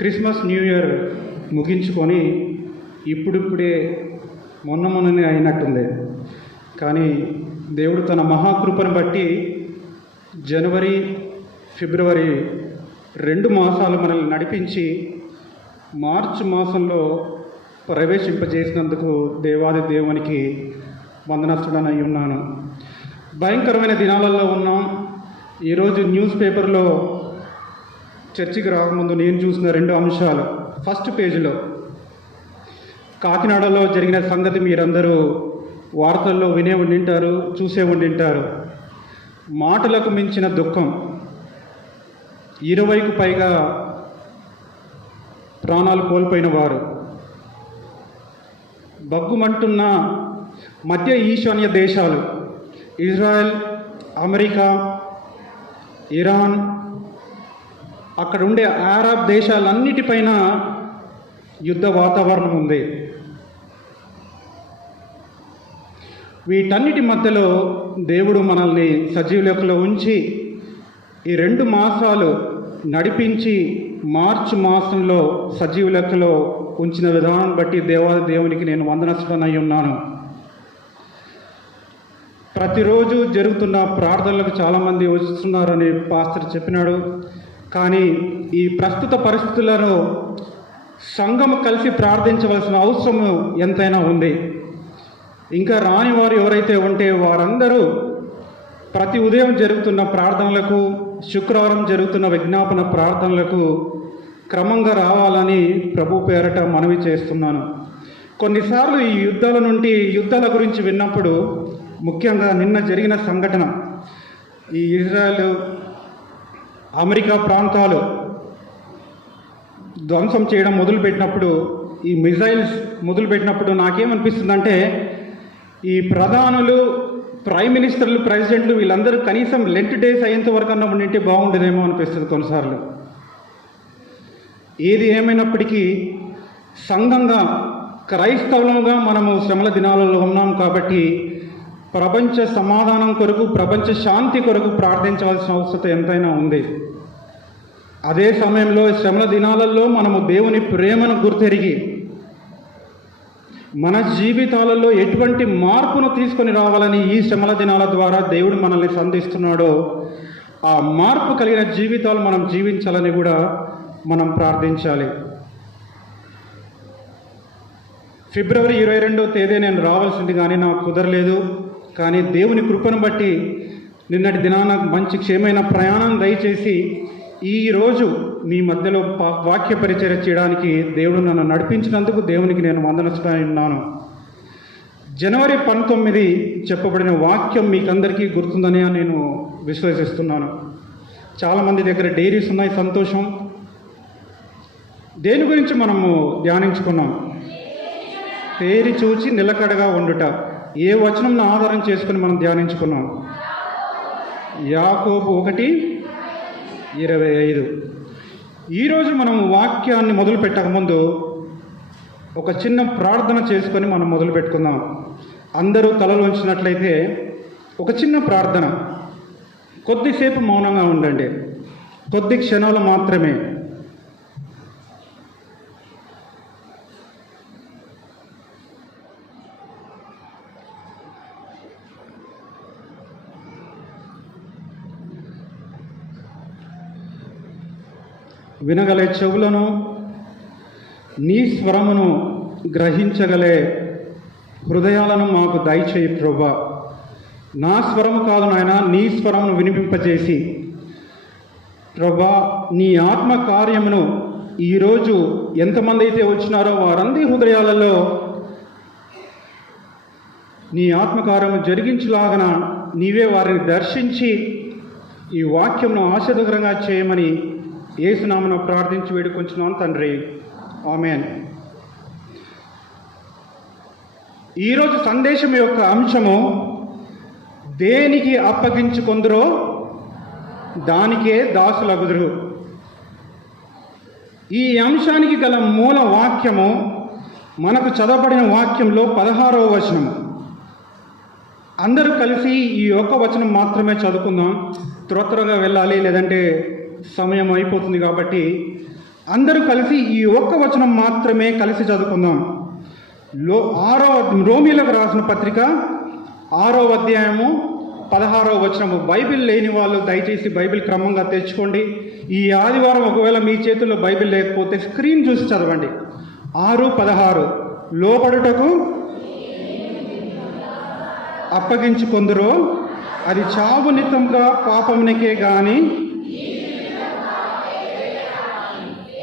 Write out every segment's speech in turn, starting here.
Christmas new year ముగించుకొని ఇప్పుడిప్పుడే మొన్ననే అయినట్టుంది. కానీ దేవుడు తన మహాకృపను బట్టి జనవరి ఫిబ్రవరి 2 మాసాలు మనల్ని నడిపించి మార్చి మాసంలో ప్రవేశింపజేసినందుకు దేవాది దేవునికి వందనస్తుడనై ఉన్నాను. భయంకరమైన దినాలలో ఉన్నాం. ఈరోజు న్యూస్ పేపర్లో చర్చికి రాకముందు నేను చూసిన 2 అంశాలు. ఫస్ట్ పేజీలో కాకినాడలో జరిగిన సంగతి మీరందరూ వార్తల్లో వినే ఉండింటారు, చూసే ఉండింటారు. మాటలకు మించిన దుఃఖం, 20కు పైగా ప్రాణాలు కోల్పోయిన వారు. బగ్గుమంటున్న మధ్య ఈశాన్య దేశాలు ఇజ్రాయెల్, అమెరికా, ఇరాన్, అక్కడ ఉండే అరబ్ దేశాలన్నిటిపైన యుద్ధ వాతావరణం ఉంది. వీటన్నిటి మధ్యలో దేవుడు మనల్ని సజీవ లెక్కలో ఉంచి ఈ 2 మాసాలు నడిపించి మార్చి మాసంలో సజీవ లెక్కలో ఉంచిన విధానం బట్టి దేవాది దేవునికి నేను వందనస్తుడనై ఉన్నాను. ప్రతిరోజు జరుగుతున్న ప్రార్థనలకు చాలామంది వస్తున్నారని పాస్టర్ చెప్పినాడు. కానీ ఈ ప్రస్తుత పరిస్థితులలో సంఘం కలిసి ప్రార్థించవలసిన అవసరం ఎంతైనా ఉంది. ఇంకా రాని వారు ఎవరైతే ఉంటే వారందరూ ప్రతి ఉదయం జరుగుతున్న ప్రార్థనలకు, శుక్రవారం జరుగుతున్న విజ్ఞాపన ప్రార్థనలకు క్రమంగా రావాలని ప్రభు పేరట మనవి చేస్తున్నాను. కొన్నిసార్లు ఈ యుద్ధాల గురించి విన్నప్పుడు, ముఖ్యంగా నిన్న జరిగిన సంఘటన, ఈ ఇజ్రాయెల్ అమెరికా ప్రాంతాలు ధ్వంసం చేయడం మొదలుపెట్టినప్పుడు, ఈ మిజైల్స్ మొదలుపెట్టినప్పుడు నాకేమనిపిస్తుందంటే, ఈ ప్రధానులు, ప్రైమ్ మినిస్టర్లు, ప్రెసిడెంట్లు వీళ్ళందరూ కనీసం లెంట్ డేస్ అయ్యేంత వరకు అన్న ఉండింటే బాగుండేదేమో అనిపిస్తుంది కొన్నిసార్లు. ఏది ఏమైనప్పటికీ సంఘంగా, క్రైస్తవులుగా మనము శ్రమల దినాలలో ఉన్నాం కాబట్టి ప్రపంచ సమాధానం కొరకు, ప్రపంచ శాంతి కొరకు ప్రార్థించవలసిన అవసరం ఎంతైనా ఉంది. అదే సమయంలో శ్రమల దినాలలో మనము దేవుని ప్రేమను గుర్తెరిగి మన జీవితాలలో ఎటువంటి మార్పును తీసుకొని రావాలని ఈ శ్రమల దినాల ద్వారా దేవుడు మనల్ని సంధిస్తున్నాడో ఆ మార్పు కలిగిన జీవితాలు మనం జీవించాలని కూడా మనం ప్రార్థించాలి. ఫిబ్రవరి 22వ తేదీ నేను రావాల్సింది కానీ నాకు కుదరలేదు. కానీ దేవుని కృపను బట్టి నిన్నటి దినాన మంచి క్షేమైన ప్రయాణం దయచేసి ఈరోజు మీ మధ్యలో వాక్య పరిచర్య చేయడానికి దేవుడు నన్ను నడిపించినందుకు దేవునికి నేను వందనస్తుడై ఉన్నాను. జనవరి 19 చెప్పబడిన వాక్యం మీకందరికీ గుర్తుందని నేను విశ్వసిస్తున్నాను. చాలామంది దగ్గర డైరీస్ ఉన్నాయి, సంతోషం. దేని గురించి మనము ధ్యానించుకున్నాం? తేరి చూచి నిలకడగా ఉండుట. ఏ వచనంను ఆధారం చేసుకుని మనం ధ్యానించుకున్నాం? యాకోబు 1:25. ఈరోజు మనం వాక్యాన్ని మొదలు పెట్టకముందు ఒక చిన్న ప్రార్థన చేసుకొని మనం మొదలు పెట్టుకుందాం. అందరూ తలలు ఉంచినట్లయితే ఒక చిన్న ప్రార్థన. కొద్దిసేపు మౌనంగా ఉండండి, కొద్ది క్షణాలు మాత్రమే. వినగలే చెవులను, నీ స్వరమును గ్రహించగలే హృదయాలను మాకు దయచేయి ప్రభువా. నా స్వరము కాదు నాయన, నీ స్వరమును వినిపింపజేసి ప్రభువా, నీ ఆత్మ కార్యమును ఈరోజు ఎంతమంది అయితే వచ్చినారో వారందరి హృదయాలలో నీ ఆత్మకార్యము జరిగించులాగన నీవే వారిని దర్శించి ఈ వాక్యమును ఆశీర్వదకరంగా చేయమని యేసునామమున ప్రార్థించి వేడుకొంచున్నాను తండ్రి, ఆమేన్. ఈరోజు సందేశం యొక్క అంశము, దేనికి అప్పగించుకొందురో దానికే దాసులగుదురు. ఈ అంశానికి గల మూల వాక్యము మనకు చదవబడిన వాక్యంలో 16వ వచనము. అందరూ కలిసి ఈ ఒక్క వచనం మాత్రమే చదువుకుందాం. త్వరగా వెళ్ళాలి, లేదంటే సమయం అయిపోతుంది. కాబట్టి అందరూ కలిసి ఈ ఒక్క వచనం మాత్రమే కలిసి చదువుకుందాం. రోమీలకు రాసిన పత్రిక 6వ అధ్యాయము 16వ వచనము. బైబిల్ లేని వాళ్ళు దయచేసి బైబిల్ క్రమంగా తెచ్చుకోండి. ఈ ఆదివారం ఒకవేళ మీ చేతుల్లో బైబిల్ లేకపోతే స్క్రీన్ చూసి చదవండి. 6:16 లోబడుటకు అప్పగించుకొందురో అది చావు నిత్తంగా పాపమునకే గాని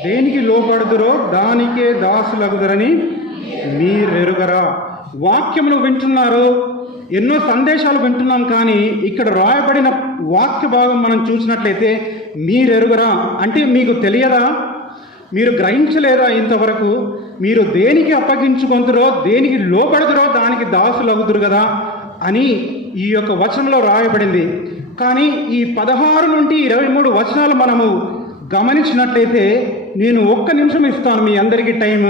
దేనికి లోబడుదురో దానికే దాసులగుదరని మీరెరుగరా. వాక్యములు వింటున్నారు, ఎన్నో సందేశాలు వింటున్నాం, కానీ ఇక్కడ రాయబడిన వాక్య భాగం మనం చూసినట్లయితే మీరెరుగరా అంటే మీకు తెలియదా? మీరు గ్రహించలేదా? ఇంతవరకు మీరు దేనికి అప్పగించుకొందురో దేనికి లోబడుదురో దానికి దాసులగుదురు కదా అని ఈ యొక్క వచనంలో రాయబడింది. కానీ ఈ 16 నుండి 23 వచనాలు మనము గమనించినట్లయితే, నేను 1 నిమిషం ఇస్తాను మీ అందరికీ టైం.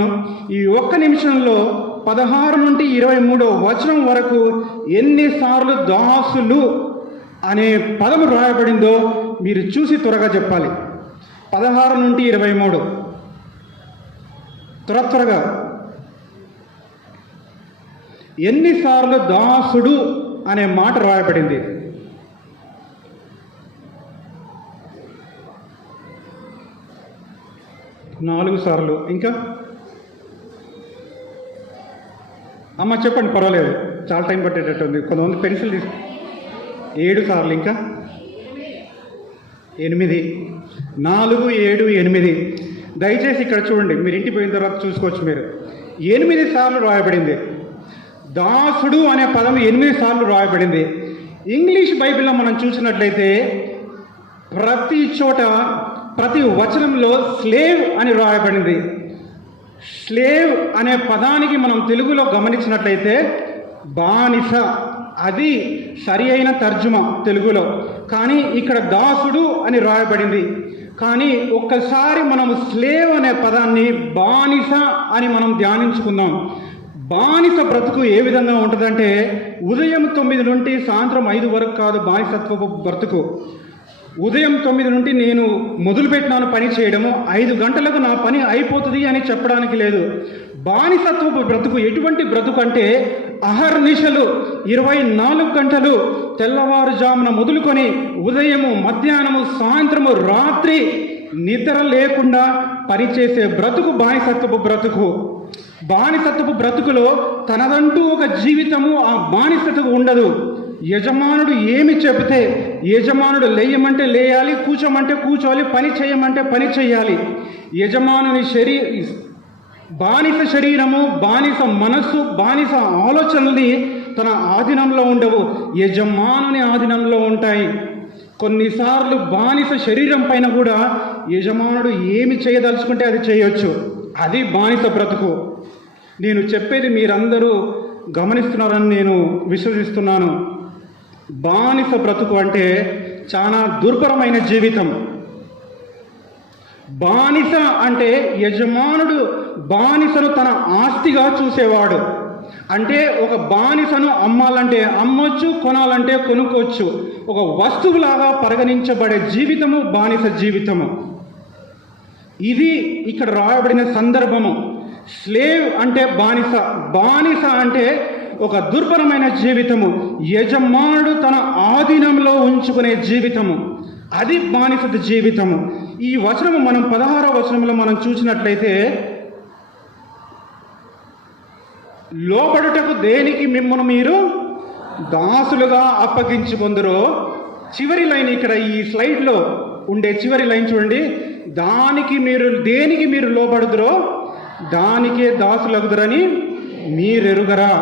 ఈ 1 నిమిషంలో 16 నుండి 23 వచనం వరకు ఎన్నిసార్లు దాసులు అనే పదము రాయబడిందో మీరు చూసి త్వరగా చెప్పాలి. 16 నుండి 23 త్వరగా ఎన్నిసార్లు దాసుడు అనే మాట రాయబడింది? 4 సార్లు. ఇంకా అమ్మ చెప్పండి, పర్వాలేదు, చాలా టైం పట్టేటట్టుంది. కొంతమంది పెన్సిల్ 7 సార్లు. ఇంకా 8, 4, 7, 8. దయచేసి ఇక్కడ చూడండి, మీరు ఇంటికి పోయిన తర్వాత చూసుకోవచ్చు. మీరు 8 సార్లు రాయబడింది. దాసుడు అనే పదం 8 సార్లు రాయబడింది. ఇంగ్లీష్ బైబిల్లో మనం చూసినట్లయితే ప్రతి చోట ప్రతి వచనంలో స్లేవ్ అని రాయబడింది. స్లేవ్ అనే పదానికి మనం తెలుగులో గమనించినట్లయితే బానిస, అది సరి అయిన తర్జుమా తెలుగులో. కానీ ఇక్కడ దాసుడు అని రాయబడింది. కానీ ఒక్కసారి మనం స్లేవ్ అనే పదాన్ని బానిస అని మనం ధ్యానించుకుందాం. బానిస బ్రతుకు ఏ విధంగా ఉంటుందంటే, ఉదయం 9 నుండి సాయంత్రం 5 వరకు కాదు బానిసత్వపు బ్రతుకు. ఉదయం 9 నుండి నేను మొదలుపెట్టినాను పని చేయడము, 5 గంటలకు నా పని అయిపోతుంది అని చెప్పడానికి లేదు. బానిసత్వపు బ్రతుకు ఎటువంటి బ్రతుకు అంటే, అహర్నిశలు 24 గంటలు తెల్లవారుజామున మొదలుకొని ఉదయము, మధ్యాహ్నము, సాయంత్రము, రాత్రి నిద్ర లేకుండా పనిచేసే బ్రతుకు బానిసత్వపు బ్రతుకు. బానిసత్వపు బ్రతుకులో తనదంటూ ఒక జీవితము ఆ బానిసత్వకు ఉండదు. యజమానుడు ఏమి చెబితే, యజమానుడు లేయమంటే లేయాలి, కూర్చోమంటే కూర్చోవాలి, పని చేయమంటే పని చేయాలి. యజమానుని బానిస శరీరము, బానిస మనస్సు, బానిస ఆలోచనల్ని తన ఆధీనంలో ఉండవు, యజమానుని ఆధీనంలో ఉంటాయి. కొన్నిసార్లు బానిస శరీరం పైన కూడా యజమానుడు ఏమి చేయదలుచుకుంటే అది చేయొచ్చు. అది బానిస బ్రతుకు. నేను చెప్పేది మీరందరూ గమనిస్తున్నారని నేను విశ్వసిస్తున్నాను. బానిస బ్రతుకు అంటే చాలా దుర్భరమైన జీవితం. బానిస అంటే యజమానుడు బానిసను తన ఆస్తిగా చూసేవాడు. అంటే ఒక బానిసను అమ్మాలంటే అమ్మొచ్చు, కొనాలంటే కొనుక్కోవచ్చు. ఒక వస్తువులాగా పరిగణించబడే జీవితము బానిస జీవితము. ఇది ఇక్కడ రాయబడిన సందర్భము. స్లేవ్ అంటే బానిస, బానిస అంటే ఒక దుర్భరమైన జీవితము, యజమానుడు తన ఆధీనంలో ఉంచుకునే జీవితము, అది బానిస జీవితము. ఈ వచనము మనం 16వ వచనంలో మనం చూసినట్లయితే, లోబడుటకు దేనికి మిమ్మల్ని మీరు దాసులుగా అప్పగించుకొందురో. చివరి లైన్ ఇక్కడ ఈ స్లైడ్లో ఉండే చివరి లైన్ చూడండి. దేనికి మీరు లోబడుదురో దానికే దాసులగుదురని మీరెరుగరా.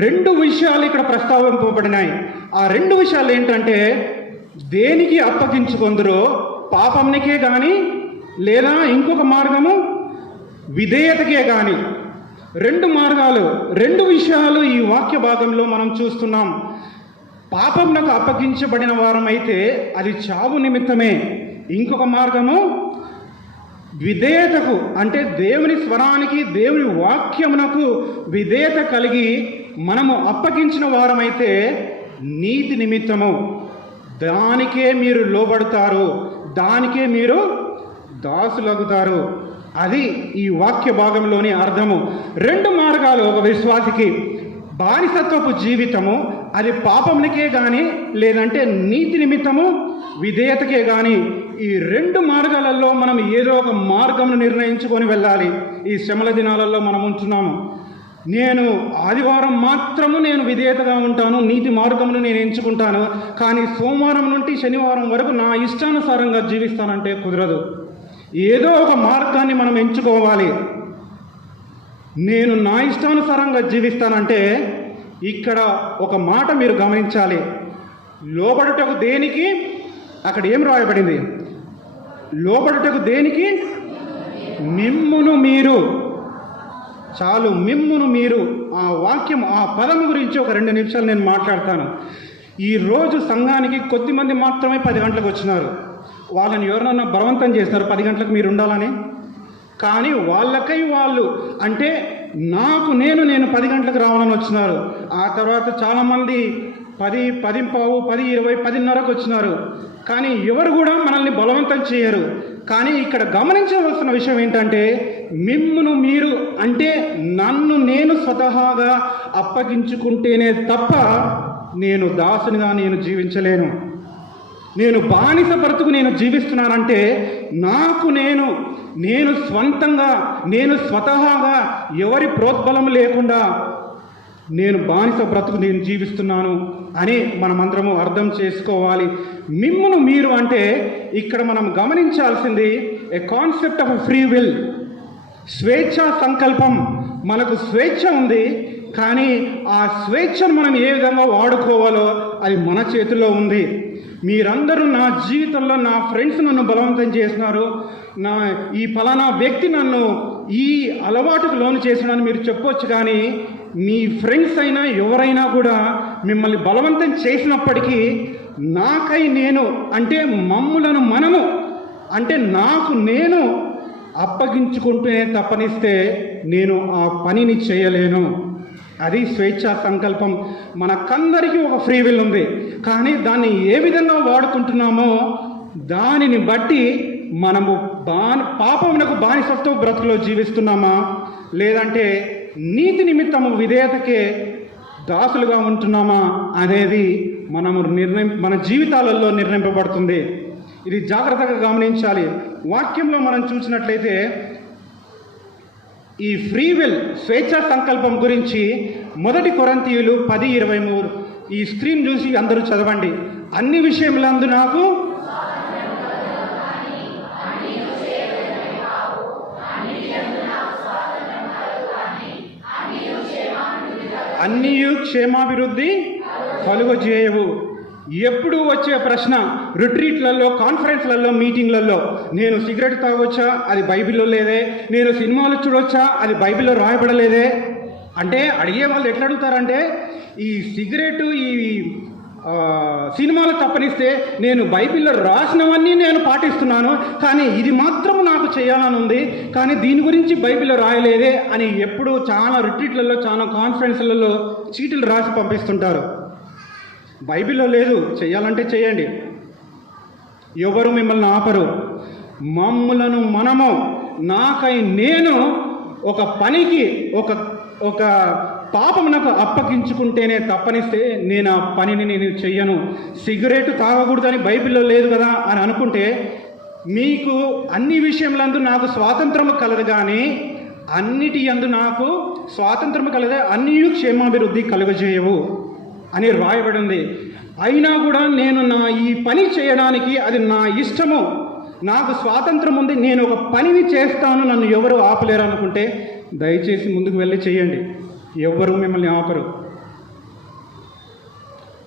2 విషయాలు ఇక్కడ ప్రస్తావింపబడినాయి. ఆ 2 విషయాలు ఏంటంటే, దేనికి అప్పగించుకొందురో, పాపంనికే కానీ లేదా ఇంకొక మార్గము విధేయతకే కానీ. 2 మార్గాలు, 2 విషయాలు ఈ వాక్య భాగంలో మనం చూస్తున్నాం. పాపంనకు అప్పగించబడిన వారమైతే అది చావు నిమిత్తమే. ఇంకొక మార్గము విధేయతకు, అంటే దేవుని స్వరానికి, దేవుని వాక్యమునకు విధేయత కలిగి మనము అప్పగించిన వారమైతే నీతి నిమిత్తము. దానికే మీరు లోబడతారు, దానికే మీరు దాసులగుతారు. అది ఈ వాక్య భాగంలోని అర్థము. 2 మార్గాలు ఒక విశ్వాసికి. బానిసత్వపు జీవితము, అది పాపమునికే కానీ లేదంటే నీతి నిమిత్తము విధేయతకే కానీ, ఈ 2 మార్గాలలో మనం ఏదో ఒక మార్గంను నిర్ణయించుకొని వెళ్ళాలి. ఈ శ్రమల దినాలలో మనం ఉంటున్నాము. నేను ఆదివారం మాత్రము నేను విధేయతగా ఉంటాను, నీతి మార్గమును నేను ఎంచుకుంటాను, కానీ సోమవారం నుండి శనివారం వరకు నా ఇష్టానుసారంగా జీవిస్తానంటే కుదరదు. ఏదో ఒక మార్గాన్ని మనం ఎంచుకోవాలి. నేను నా ఇష్టానుసారంగా జీవిస్తానంటే ఇక్కడ ఒక మాట మీరు గమనించాలి. లోబడుటకు దేనికి, అక్కడ ఏం రాయబడింది? లోబడుటకు దేనికి? మిమ్మును మీరు. చాలు, మిమ్మును మీరు. ఆ వాక్యం, ఆ పదం గురించి ఒక 2 నిమిషాలు నేను మాట్లాడతాను. ఈరోజు సంఘానికి కొద్దిమంది మాత్రమే 10 గంటలకు వచ్చినారు. వాళ్ళని ఎవరినన్నా బలవంతం చేస్తారు 10 గంటలకు మీరు ఉండాలని. కానీ వాళ్ళకై వాళ్ళు అంటే నేను 10 గంటలకు రావాలని వచ్చినారు. ఆ తర్వాత చాలామంది 10, 10:15, 10, 20, 10:30కు వచ్చినారు. కానీ ఎవరు కూడా మనల్ని బలవంతం చేయరు. కానీ ఇక్కడ గమనించవలసిన విషయం ఏంటంటే, మిమ్మును మీరు అంటే నన్ను నేను స్వతహాగా అప్పగించుకుంటేనే తప్ప నేను దాసునిగా నేను జీవించలేను. నేను బానిస బ్రతుకు నేను జీవిస్తున్నానంటే నేను స్వంతంగా, నేను స్వతహాగా ఎవరి ప్రోద్బలం లేకుండా నేను బానిస బ్రతుకు నేను జీవిస్తున్నాను అని మనమందరము అర్థం చేసుకోవాలి. మిమ్మును మీరు అంటే ఇక్కడ మనం గమనించాల్సింది ఏ కాన్సెప్ట్ ఆఫ్ ఫ్రీ విల్, స్వేచ్ఛా సంకల్పం. మనకు స్వేచ్ఛ ఉంది, కానీ ఆ స్వేచ్ఛను మనం ఏ విధంగా వాడుకోవాలో అది మన చేతుల్లో ఉంది. మీరందరూ నా జీవితంలో నా ఫ్రెండ్స్ నన్ను బలవంతం చేసినారు, ఈ ఫలానా వ్యక్తి నన్ను ఈ అలవాటుకు లోను చేసినాను మీరు చెప్పొచ్చు. కానీ మీ ఫ్రెండ్స్ అయినా ఎవరైనా కూడా మిమ్మల్ని బలవంతం చేసినప్పటికీ నాకై నేను అంటే మమ్ములను మనము అంటే నేను అప్పగించుకుంటూనే తప్పనిస్తే నేను ఆ పనిని చేయలేను. అది స్వేచ్ఛా సంకల్పం. మనకందరికీ ఒక ఫ్రీ విల్ ఉంది, కానీ దాన్ని ఏ విధంగా వాడుకుంటున్నామో దానిని బట్టి మనము పాపమునకు బానిసత్వ బ్రతుకులో జీవిస్తున్నామా, లేదంటే నీతి నిమిత్తము విధేయతకే దాసులుగా ఉంటున్నామా అనేది మన జీవితాలలో నిర్ణయింపబడుతుంది. ఇది జాగ్రత్తగా గమనించాలి. వాక్యంలో మనం చూసినట్లయితే ఈ ఫ్రీ విల్, స్వేచ్ఛా సంకల్పం గురించి 1 కొరింథీయులు 10:23 ఈ స్క్రీన్ చూసి అందరూ చదవండి. అన్ని విషయములందు నాకు అన్నియు క్షేమాభివృద్ధి కలుగజేయవు. ఎప్పుడు వచ్చే ప్రశ్న రిట్రీట్లలో, కాన్ఫరెన్స్లలో, మీటింగ్లలో, నేను సిగరెట్ తాగొచ్చా, అది బైబిల్లో లేదే, నేను సినిమాలు చూడొచ్చా, అది బైబిల్లో రాయబడలేదే అంటే అడిగే వాళ్ళు ఎట్లా అడుగుతారంటే, ఈ సిగరెట్ ఈ సినిమాలు తప్పనిస్తే నేను బైబిల్లో రాసినవన్నీ నేను పాటిస్తున్నాను, కానీ ఇది మాత్రం నాకు చేయాలని ఉంది, కానీ దీని గురించి బైబిల్లో రాయలేదే అని ఎప్పుడు చాలా రిట్రీట్లలో, చాలా కాన్ఫరెన్స్లలో చీటీలు రాసి పంపిస్తుంటారు. బైబిల్లో లేదు, చేయాలంటే చేయండి, ఎవరు మిమ్మల్ని ఆపరు. మమ్ములను మనము నాకై నేను ఒక పనికి ఒక పాపమునకు అప్పగించుకుంటేనే తప్పనిస్తే నేను ఆ పనిని నేను చెయ్యను. సిగరెట్ తాగకూడదని బైబిల్లో లేదు కదా అని అనుకుంటే మీకు అన్ని విషయములందు నాకు స్వాతంత్రము కలదు, కానీ అన్నిటి యందు నాకు స్వాతంత్రము కలదే, అన్నీ క్షేమాభివృద్ధి కలుగజేయవు అని రాయబడి ఉంది. అయినా కూడా నేను ఈ పని చేయడానికి అది నా ఇష్టము, నాకు స్వాతంత్రం ఉంది, నేను ఒక పనిని చేస్తాను, నన్ను ఎవరు ఆపలేరు అనుకుంటే దయచేసి ముందుకు వెళ్ళి చేయండి. ఎవరు మిమ్మల్ని ఆపరు.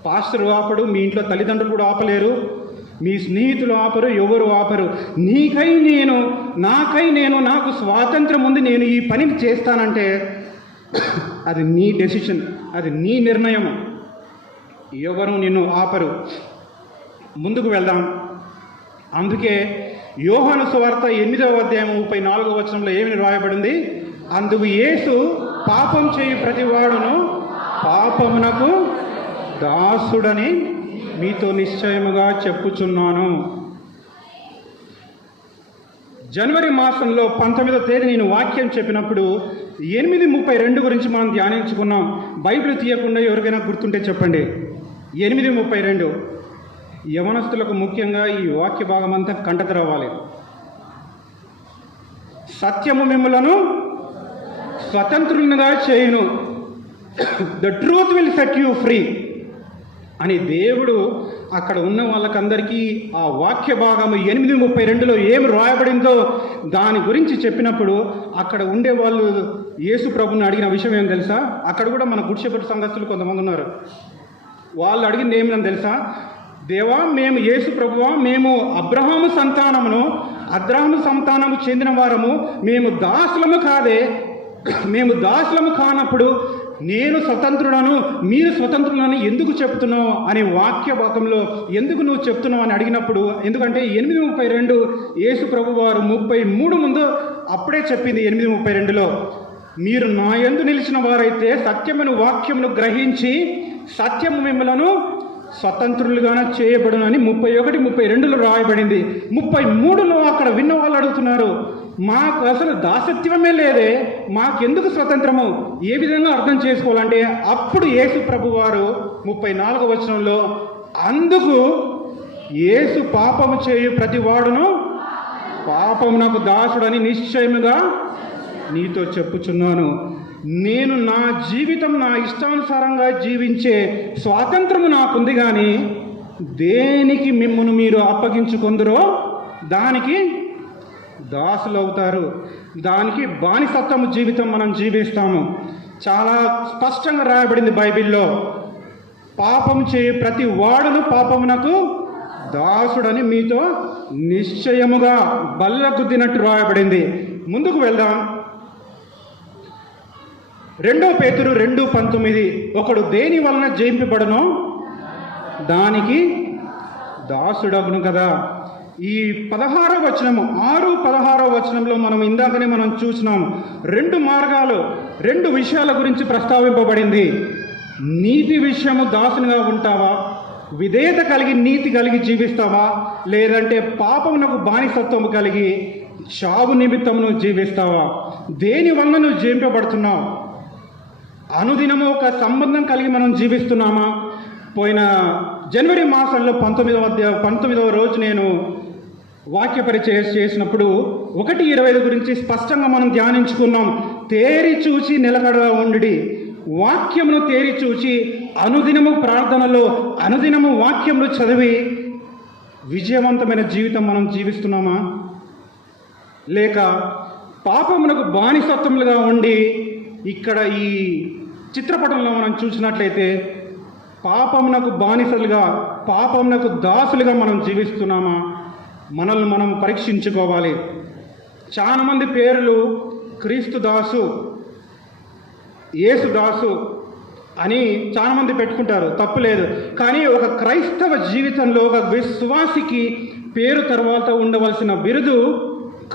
పాస్టర్ ఆపడు, మీ ఇంట్లో తల్లిదండ్రులు కూడా ఆపలేరు, మీ స్నేహితులు ఆపరు, ఎవరు ఆపరు. నాకై నేను నాకు స్వాతంత్రం ఉంది, నేను ఈ పనిని చేస్తానంటే అది నీ డెసిషన్, అది నీ నిర్ణయం. ఎవరు నిన్ను ఆపరు. ముందుకు వెళ్దాం. అందుకే యోహాను సువార్త 8:34 ఏమని రాయబడింది? అందుకు యేసు, పాపం చేయు ప్రతివాడును పాపమునకు దాసుడని మీతో నిశ్చయముగా చెప్పుచున్నాను. జనవరి మాసంలో 19వ తేదీ నేను వాక్యం చెప్పినప్పుడు 8:32 గురించి మనం ధ్యానించుకున్నాం. బైబిల్ తీయకుండా ఎవరికైనా గుర్తుంటే చెప్పండి. 8:32 యవనస్తులకు ముఖ్యంగా ఈ వాక్య భాగం అంతా కంటత రావాలి. సత్యము మిమ్ములను స్వతంత్రులుగా చేయును, the truth will set you free అని దేవుడు అక్కడ ఉన్న వాళ్ళకందరికీ ఆ వాక్య భాగము 8:32లో ఏం రాయబడిందో దాని గురించి చెప్పినప్పుడు అక్కడ ఉండే వాళ్ళు యేసు ప్రభుని అడిగిన విషయం ఏం తెలుసా? అక్కడ కూడా మన గుడిసెపట్టు సంఘస్థులు కొంతమంది ఉన్నారు. వాళ్ళు అడిగింది ఏమని తెలుసా? దేవా, మేము యేసు ప్రభువా, మేము అబ్రహాము సంతానము చెందిన వారము, మేము దాసులము కాదే, మేము దాసులము కానప్పుడు నేను స్వతంత్రుడను, మీరు స్వతంత్రులని ఎందుకు చెప్తున్నావు అనే వాక్య భాగంలో ఎందుకు నువ్వు చెప్తున్నావు అని అడిగినప్పుడు, ఎందుకంటే 8:32 యేసు ప్రభు వారు 33 ముందు అప్పుడే చెప్పింది. 8:32లో మీరు నా యందు నిలిచిన వారైతే సత్యమైన వాక్యమును గ్రహించి సత్యము మిమ్మలను స్వతంత్రులుగా చేయబడునని 31, 32లో రాయబడింది. 33లో అక్కడ విన్న వాళ్ళు అడుగుతున్నారు, మాకు అసలు దాసత్వమే లేదే, మాకెందుకు స్వతంత్రము, ఏ విధంగా అర్థం చేసుకోవాలంటే అప్పుడు యేసు ప్రభు వారు 34వ వచనంలో, అందుకు యేసు పాపము చేయు ప్రతి వాడును పాపమునకు దాసుడని నిశ్చయముగా నీతో చెప్పుచున్నాను. నేను నా జీవితం నా ఇష్టానుసారంగా జీవించే స్వాతంత్రము నాకుంది, కానీ దేనికి మిమ్మును మీరు అప్పగించుకొందురో దానికి దాసులు అవుతారు, దానికి బానిసత్వము జీవితం మనం జీవిస్తాము. చాలా స్పష్టంగా రాయబడింది బైబిల్లో, పాపం చేయు ప్రతి వాడును పాపమునకు దాసుడని మీతో నిశ్చయముగా బల్ల గుద్దినట్టు రాయబడింది. ముందుకు వెళ్దాం. 2 పేతురు 2:19 ఒకడు దేని వలన జయింపబడునో దానికి దాసుడగును కదా. ఈ 16వ వచనము 6-16వ వచనంలో మనం ఇందాకనే మనం చూసినాము. 2 మార్గాలు, 2 విషయాల గురించి ప్రస్తావింపబడింది. నీతి విషయము దాసునిగా ఉంటావా, విధేయత కలిగి నీతి కలిగి జీవిస్తావా, లేదంటే పాపమునకు బానిసత్వము కలిగి చావు నిమిత్తమును జీవిస్తావా? దేని వలన నువ్వు జయింపబడుతున్నావు? అనుదినము ఒక సంబంధం కలిగి మనం జీవిస్తున్నామా? పోయిన జనవరి మాసంలో 19వ రోజు నేను వాక్య పరిచయం చేసినప్పుడు 1:25 గురించి స్పష్టంగా మనం ధ్యానించుకున్నాం. తేరి చూచి నిలకడగా ఉండి, వాక్యమును తేరి చూచి అనుదినము ప్రార్థనలో అనుదినము వాక్యములు చదివి విజయవంతమైన జీవితం మనం జీవిస్తున్నామా? లేక పాపమునకు బానిసత్వములుగా ఉండి, ఇక్కడ ఈ చిత్రపటంలో మనం చూసినట్లయితే పాపమునకు బానిసలుగా, పాపమునకు దాసులుగా మనం జీవిస్తున్నామా? మనల్ని మనం పరీక్షించుకోవాలి. చాలామంది పేర్లు క్రీస్తు దాసు, యేసు దాసు అని చాలామంది పెట్టుకుంటారు, తప్పులేదు. కానీ ఒక క్రైస్తవ జీవితంలో ఒక విశ్వాసికి పేరు తర్వాత ఉండవలసిన బిరుదు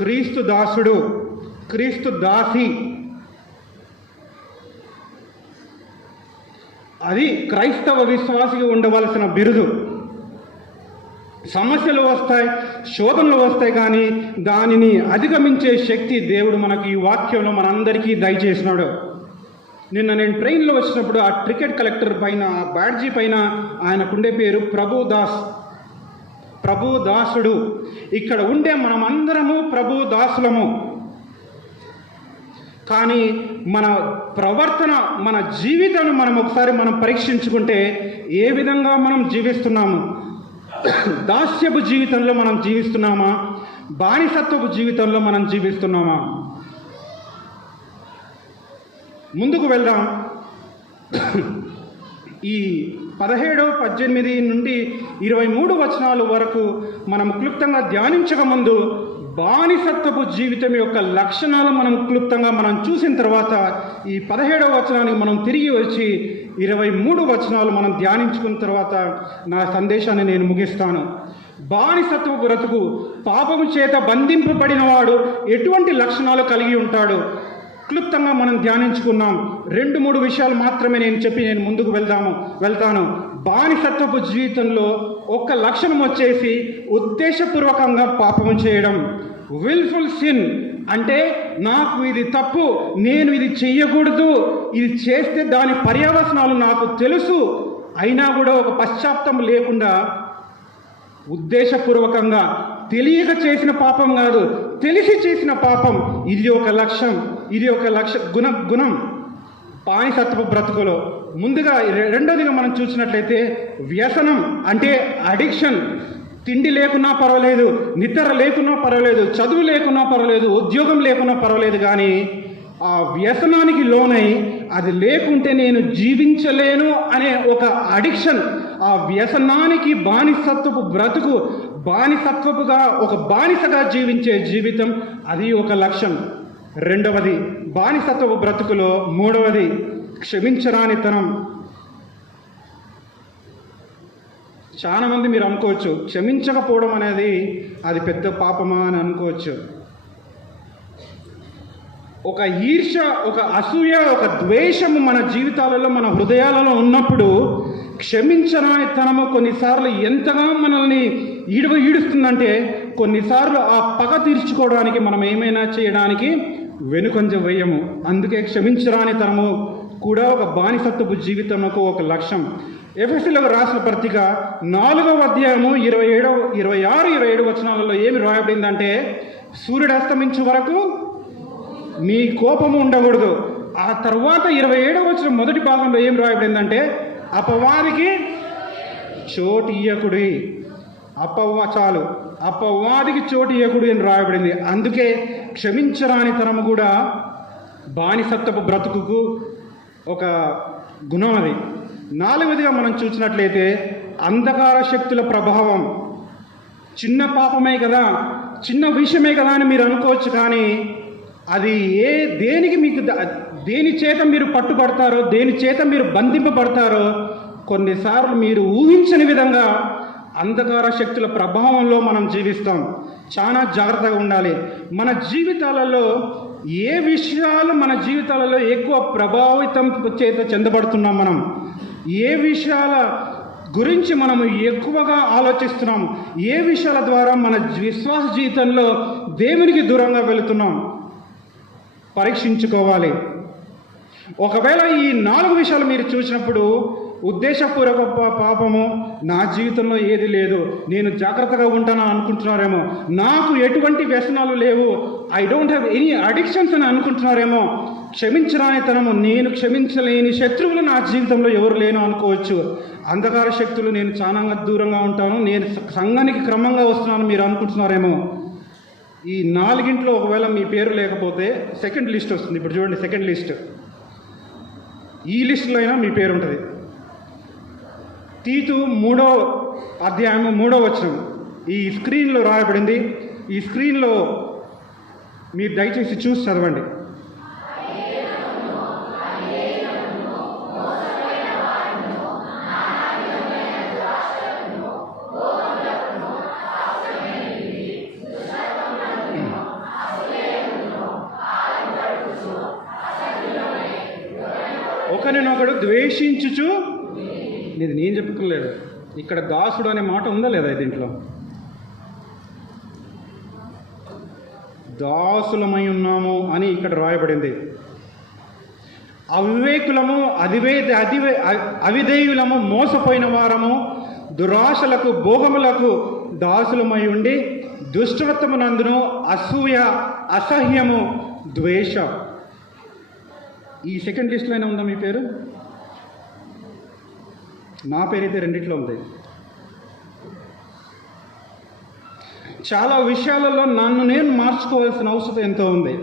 క్రీస్తు దాసుడు, క్రీస్తు దాసి. అది క్రైస్తవ విశ్వాసికి ఉండవలసిన బిరుదు. సమస్యలు వస్తాయి, శోధనలు వస్తాయి, కానీ దానిని అధిగమించే శక్తి దేవుడు మనకి ఈ వాక్యంలో మనందరికీ దయచేసినాడు. నిన్న నేను ట్రైన్లో వచ్చినప్పుడు ఆ టికెట్ కలెక్టర్ పైన, ఆ బ్యాడ్జీ పైన ఆయనకుండే పేరు ప్రభు దాసుడు. ఇక్కడ ఉండే మనమందరము ప్రభు దాసులము. కానీ మన ప్రవర్తన, మన జీవితాన్ని మనం ఒకసారి మనం పరీక్షించుకుంటే ఏ విధంగా మనం జీవిస్తున్నాము? దాస్యపు జీవితంలో మనం జీవిస్తున్నామా, బానిసత్వపు జీవితంలో మనం జీవిస్తున్నామా? ముందుకు వెళ్దాం. ఈ 17, 18 నుండి 23 వచనాల వరకు మనం క్లుప్తంగా ధ్యానించక ముందు బానిసత్వపు జీవితం యొక్క లక్షణాలు మనం క్లుప్తంగా మనం చూసిన తర్వాత ఈ 17వ వచనానికి మనం తిరిగి వచ్చి 23 వచనాలు మనం ధ్యానించుకున్న తర్వాత నా సందేశాన్ని నేను ముగిస్తాను. బానిసత్వ బ్రతుకు, పాపము చేత బంధింపబడిన వాడు ఎటువంటి లక్షణాలు కలిగి ఉంటాడు? క్లుప్తంగా మనం ధ్యానించుకున్నాం. 2-3 విషయాలు మాత్రమే నేను చెప్పి నేను ముందుకు వెళ్తాను. బానిసత్వపు జీవితంలో ఒక లక్షణం వచ్చేసి ఉద్దేశపూర్వకంగా పాపము చేయడం. విల్ఫుల్ సిన్ అంటే నాకు ఇది తప్పు, నేను ఇది చెయ్యకూడదు, ఇది చేస్తే దాని పర్యవసనాలు నాకు తెలుసు, అయినా కూడా ఒక పశ్చాత్తాపం లేకుండా ఉద్దేశపూర్వకంగా తెలియక చేసిన పాపం కాదు, తెలిసి చేసిన పాపం, ఇది ఒక లక్ష్యం, ఇది ఒక గుణం బానిసత్వ బ్రతుకులో. ముందుగా రెండోదిగా మనం చూసినట్లయితే వ్యసనం అంటే అడిక్షన్. తిండి లేకున్నా పర్వాలేదు, నిద్ర లేకున్నా పర్వాలేదు, చదువు లేకున్నా పర్వాలేదు, ఉద్యోగం లేకున్నా పర్వాలేదు, కానీ ఆ వ్యసనానికి లోనై అది లేకుంటే నేను జీవించలేను అనే ఒక అడిక్షన్, ఆ వ్యసనానికి బానిసత్వపు బ్రతుకు, బానిసత్వపుగా ఒక బానిసగా జీవించే జీవితం, అది ఒక లక్ష్యం. రెండవది బానిసత్వపు బ్రతుకులో మూడవది క్షమించరానితనం. చాలామంది మీరు అనుకోవచ్చు క్షమించకపోవడం అనేది అది పెద్ద పాపమా అని అనుకోవచ్చు. ఒక ఈర్ష్య, ఒక అసూయ, ఒక ద్వేషము మన జీవితాలలో, మన హృదయాలలో ఉన్నప్పుడు క్షమించరానితనము కొన్నిసార్లు ఎంతగా మనల్ని ఈడుస్తుందంటే కొన్నిసార్లు ఆ పగ తీర్చుకోవడానికి మనం ఏమైనా చేయడానికి వెనుకంజ వేయము. అందుకే క్షమించరానితనము కూడా ఒక బానిసత్వపు జీవితంకు ఒక లక్ష్యం. ఎఫెసీయులకు రాసిన పత్రిక 4వ అధ్యాయము 26-27 వచనాలలో ఏమి రాయబడిందంటే, సూర్యుడు అస్తమించే వరకు నీ కోపము ఉండకూడదు. ఆ తర్వాత 27వ వచనం మొదటి భాగంలో ఏం రాయబడిందంటే, అపవాదికి చోటు ఇయ్యకుడి. అపవాదికి చోటు ఇయ్యకుడి అని రాయబడింది. అందుకే క్షమించరానితనము కూడా బానిసత్వపు బ్రతుకుకు ఒక గుణం. అది 4వదిగా మనం చూసినట్లయితే అంధకార శక్తుల ప్రభావం. చిన్న పాపమే కదా, చిన్న విషయమే కదా అని మీరు అనుకోవచ్చు, కానీ అది దేనికి మీకు దేని చేత మీరు పట్టుబడతారో, దేని చేత మీరు బంధింపబడతారో కొన్నిసార్లు మీరు ఊహించని విధంగా అంధకార శక్తుల ప్రభావంలో మనం జీవిస్తాం. చాలా జాగ్రత్తగా ఉండాలి. మన జీవితాలలో ఏ విషయాలు మన జీవితాలలో ఎక్కువ ప్రభావితం చేత చెందబడుతున్నాం, మనం ఏ విషయాల గురించి మనము ఎక్కువగా ఆలోచిస్తున్నాం, ఏ విషయాల ద్వారా మన విశ్వాస జీవితంలో దేవునికి దూరంగా వెళుతున్నాం పరీక్షించుకోవాలి. ఒకవేళ ఈ 4 విషయాలు మీరు చూసినప్పుడు ఉద్దేశపూర్వక పాపము నా జీవితంలో ఏది లేదు, నేను జాగ్రత్తగా ఉంటానని అనుకుంటున్నారేమో, నాకు ఎటువంటి వ్యసనాలు లేవు, I don't have any addictions అని అనుకుంటున్నారేమో, క్షమించరానితనము, నేను క్షమించలేని శత్రువులు నా జీవితంలో ఎవరు లేను అనుకోవచ్చు. అంధకార శక్తులు, నేను చాలా దూరంగా ఉంటాను, నేను సంఘానికి క్రమంగా వస్తున్నాను మీరు అనుకుంటున్నారేమో. ఈ 4గింట్లో ఒకవేళ మీ పేరు లేకపోతే సెకండ్ లిస్ట్ వస్తుంది. ఇప్పుడు చూడండి, సెకండ్ లిస్ట్, ఈ లిస్టులో అయినా మీ పేరు ఉంటుంది. తీతు 3వ అధ్యాయము 3వ వచనం ఈ స్క్రీన్లో రాయబడింది. ఈ స్క్రీన్లో మీరు దయచేసి చూసి చదవండి. ఒకరినొకడు ద్వేషించుచు, ఇది నేను చెప్పుకోలేదు, ఇక్కడ దాసుడు అనే మాట ఉందా లేదా దీంట్లో? దాసులమై ఉన్నాము అని ఇక్కడ రాయబడింది. అవివేకులము, అవిధేయులము, మోసపోయిన వారము, దురాశలకు, భోగములకు దాసులమై ఉండి దుష్టత్వమునందును అసూయ, అసహ్యము, ద్వేషం. ఈ సెకండ్ లిస్టులోనే ఉందా మీ పేరు? నా పేరైతే రెండిట్లో ఉంది. చాలా విషయాలలో నన్ను నేను మార్చుకోవాల్సిన అవసరం ఎంతో ఉంది.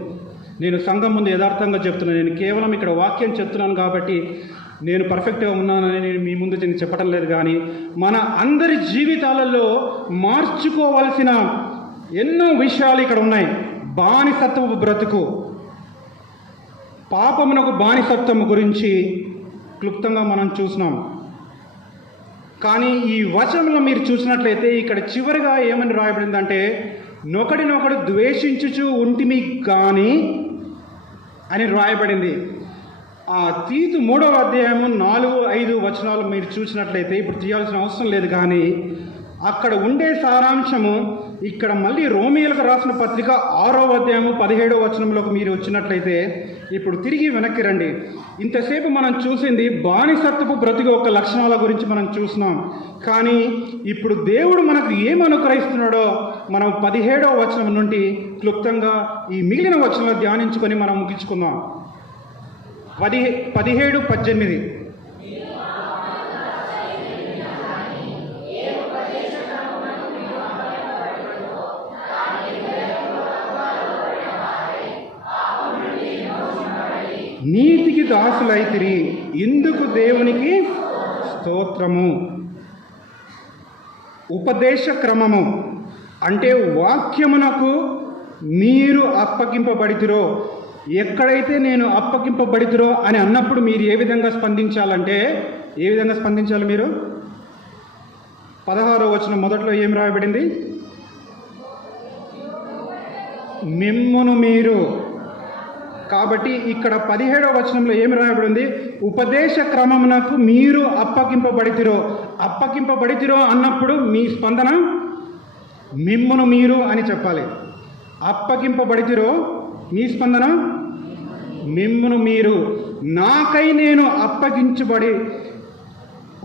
నేను సంఘం ముందు యథార్థంగా చెప్తున్నాను. నేను కేవలం ఇక్కడ వాక్యం చెప్తున్నాను కాబట్టి నేను పర్ఫెక్ట్గా ఉన్నానని నేను మీ ముందు నేను చెప్పడం లేదు, కానీ మన అందరి జీవితాలలో మార్చుకోవాల్సిన ఎన్నో విషయాలు ఇక్కడ ఉన్నాయి. బానిసత్వపు బ్రతుకు, పాపమునకు బానిసత్వం గురించి క్లుప్తంగా మనం చూసినాం. కానీ ఈ వచనంలో మీరు చూసినట్లయితే ఇక్కడ చివరిగా ఏమని రాయబడిందంటే, నొకడినొకడు ద్వేషించుచు ఉంటిమి కానీ అని రాయబడింది. ఆ తీతు 3వ అధ్యాయము 4-5 వచనాలు మీరు చూసినట్లయితే, ఇప్పుడు తీయాల్సిన అవసరం లేదు, కానీ అక్కడ ఉండే సారాంశము ఇక్కడ మళ్ళీ రోమియోలకు రాసిన పత్రిక 6వ అధ్యాయము 17వ వచనంలోకి మీరు వచ్చినట్లయితే, ఇప్పుడు తిరిగి వెనక్కి రండి. ఇంతసేపు మనం చూసింది బానిసత్వపు బ్రతుకు యొక్క లక్షణాల గురించి మనం చూసినాం. కానీ ఇప్పుడు దేవుడు మనకు ఏం అనుగ్రహిస్తున్నాడో మనం 17వ వచనం నుండి క్లుప్తంగా ఈ మిగిలిన వచనాలు ధ్యానించుకొని మనం ముగించుకుందాం. 17, 18. నీతికి దాసులైతిరి, ఇందుకు దేవునికి స్తోత్రము. ఉపదేశ క్రమము అంటే వాక్యమునకు మీరు అప్పగింపబడితిరో, ఎక్కడైతే నేను అప్పగింపబడితిరో అని అన్నప్పుడు మీరు ఏ విధంగా స్పందించాలంటే, ఏ విధంగా స్పందించాలి మీరు? 16వ వచనం మొదట్లో ఏం రాయబడింది? మిమ్మును మీరు. కాబట్టి ఇక్కడ 17వ వచనంలో ఏమి రాయబడింది? ఉపదేశ క్రమమునకు మీరు అప్పగింపబడితిరో. అప్పగింపబడితిరో అన్నప్పుడు మీ స్పందన మిమ్మును మీరు అని చెప్పాలి. అప్పగింపబడితిరో, మీ స్పందన మిమ్మును మీరు. నాకై నేను అప్పగించబడి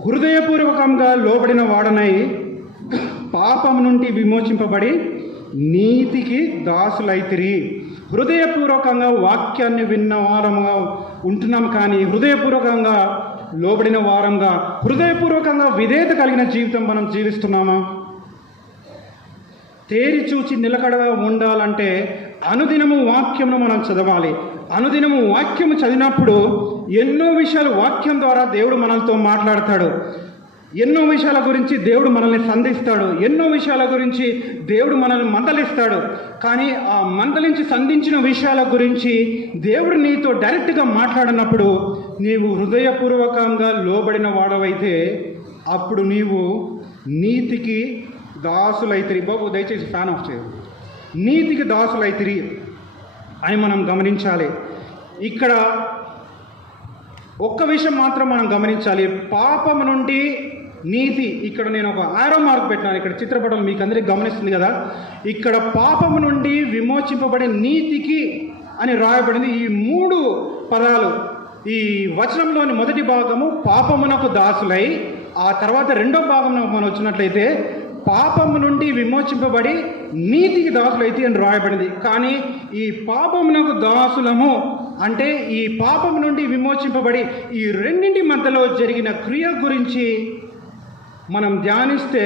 హృదయపూర్వకంగా లోబడిన వాడనై పాపం నుండి విమోచింపబడి నీతికి దాసులైతిరి. హృదయపూర్వకంగా వాక్యాన్ని విన్న వారంగా ఉంటున్నాం, కానీ హృదయపూర్వకంగా లోబడిన వారంగా, హృదయపూర్వకంగా విధేయత కలిగిన జీవితం మనం జీవిస్తున్నామా? తేరి చూచి నిలకడగా ఉండాలంటే అనుదినము వాక్యమును మనం చదవాలి. అనుదినము వాక్యము చదివినప్పుడు ఎన్నో విషయాలు వాక్యం ద్వారా దేవుడు మనలతో మాట్లాడతాడు. ఎన్నో విషయాల గురించి దేవుడు మనల్ని సంధిస్తాడు. ఎన్నో విషయాల గురించి దేవుడు మనల్ని మందలిస్తాడు. కానీ ఆ మందలించి సంధించిన విషయాల గురించి దేవుడు నీతో డైరెక్ట్గా మాట్లాడినప్పుడు నీవు హృదయపూర్వకంగా లోబడిన వాడవైతే అప్పుడు నీవు నీతికి దాసులైతిరి. బాబు దయచేసి ఫ్యాన్ ఆఫ్ చేయండి. నీతికి దాసులైతిరి అని మనం గమనించాలి. ఇక్కడ ఒక్క విషయం మాత్రం మనం గమనించాలి. పాపం నుండి నీతి, ఇక్కడ నేను ఒక ఆరో మార్క్ పెట్టినాను. ఇక్కడ చిత్రపటం మీకు అందరికీ గమనిస్తుంది కదా. ఇక్కడ పాపము నుండి విమోచింపబడే నీతికి అని రాయబడింది. ఈ 3 పదాలు ఈ వచనంలోని మొదటి భాగము పాపమునకు దాసులై, ఆ తర్వాత రెండో భాగంలో మనం వచ్చినట్లయితే పాపము నుండి విమోచింపబడి నీతికి దాసులైతే అని రాయబడింది. కానీ ఈ పాపమునకు దాసులము అంటే ఈ పాపం నుండి విమోచింపబడి ఈ రెండింటి మధ్యలో జరిగిన క్రియ గురించి మనం ధ్యానిస్తే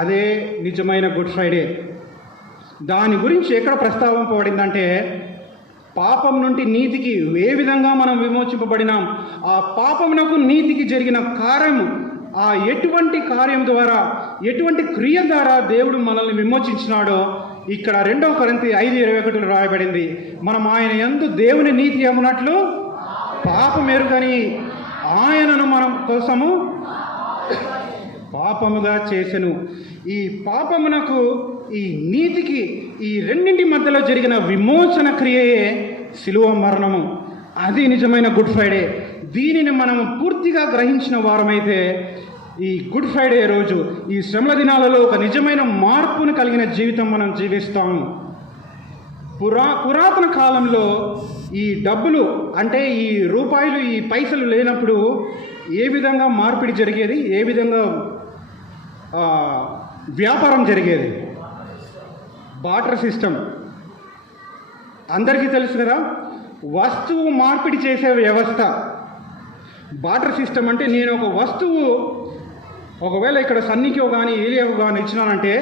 అదే నిజమైన గుడ్ ఫ్రైడే. దాని గురించి ఎక్కడ ప్రస్తావింపబడిందంటే పాపం నుండి నీతికి ఏ విధంగా మనం విమోచింపబడినాం, ఆ పాపమునకు నీతికి జరిగిన కార్యము, ఆ ఎటువంటి కార్యం ద్వారా, ఎటువంటి క్రియ ద్వారా దేవుడు మనల్ని విమోచించినాడో ఇక్కడ 2 కొరింథీ 5:21 రాయబడింది. మనం ఆయన యందు దేవుని నీతి అగునట్లు పాపం ఎరుగని ఆయనను మనం కోసము పాపముగా చేసెను. ఈ పాపమునకు ఈ నీతికి ఈ రెండింటి మధ్యలో జరిగిన విమోచన క్రియయే శిలువ మరణము. అది నిజమైన గుడ్ ఫ్రైడే. దీనిని మనం పూర్తిగా గ్రహించిన వారమైతే ఈ గుడ్ ఫ్రైడే రోజు, ఈ శ్రమల దినాలలో ఒక నిజమైన మార్పును కలిగిన జీవితం మనం జీవిస్తాము. పురాతన కాలంలో ఈ డబ్బులు అంటే ఈ రూపాయలు, ఈ పైసలు లేనప్పుడు ఏ విధంగా మార్పిడి జరిగేది, ఏ విధంగా వ్యాపారం జరిగేది? బార్టర్ సిస్టమ్ అందరికీ తెలుసు కదా. వస్తువు మార్పిడి చేసే వ్యవస్థ బార్టర్ సిస్టమ్. అంటే నేను ఒక వస్తువు ఒకవేళ ఇక్కడ సన్నీకి కానీ ఏలియాకు కానీ ఇచ్చినానంటే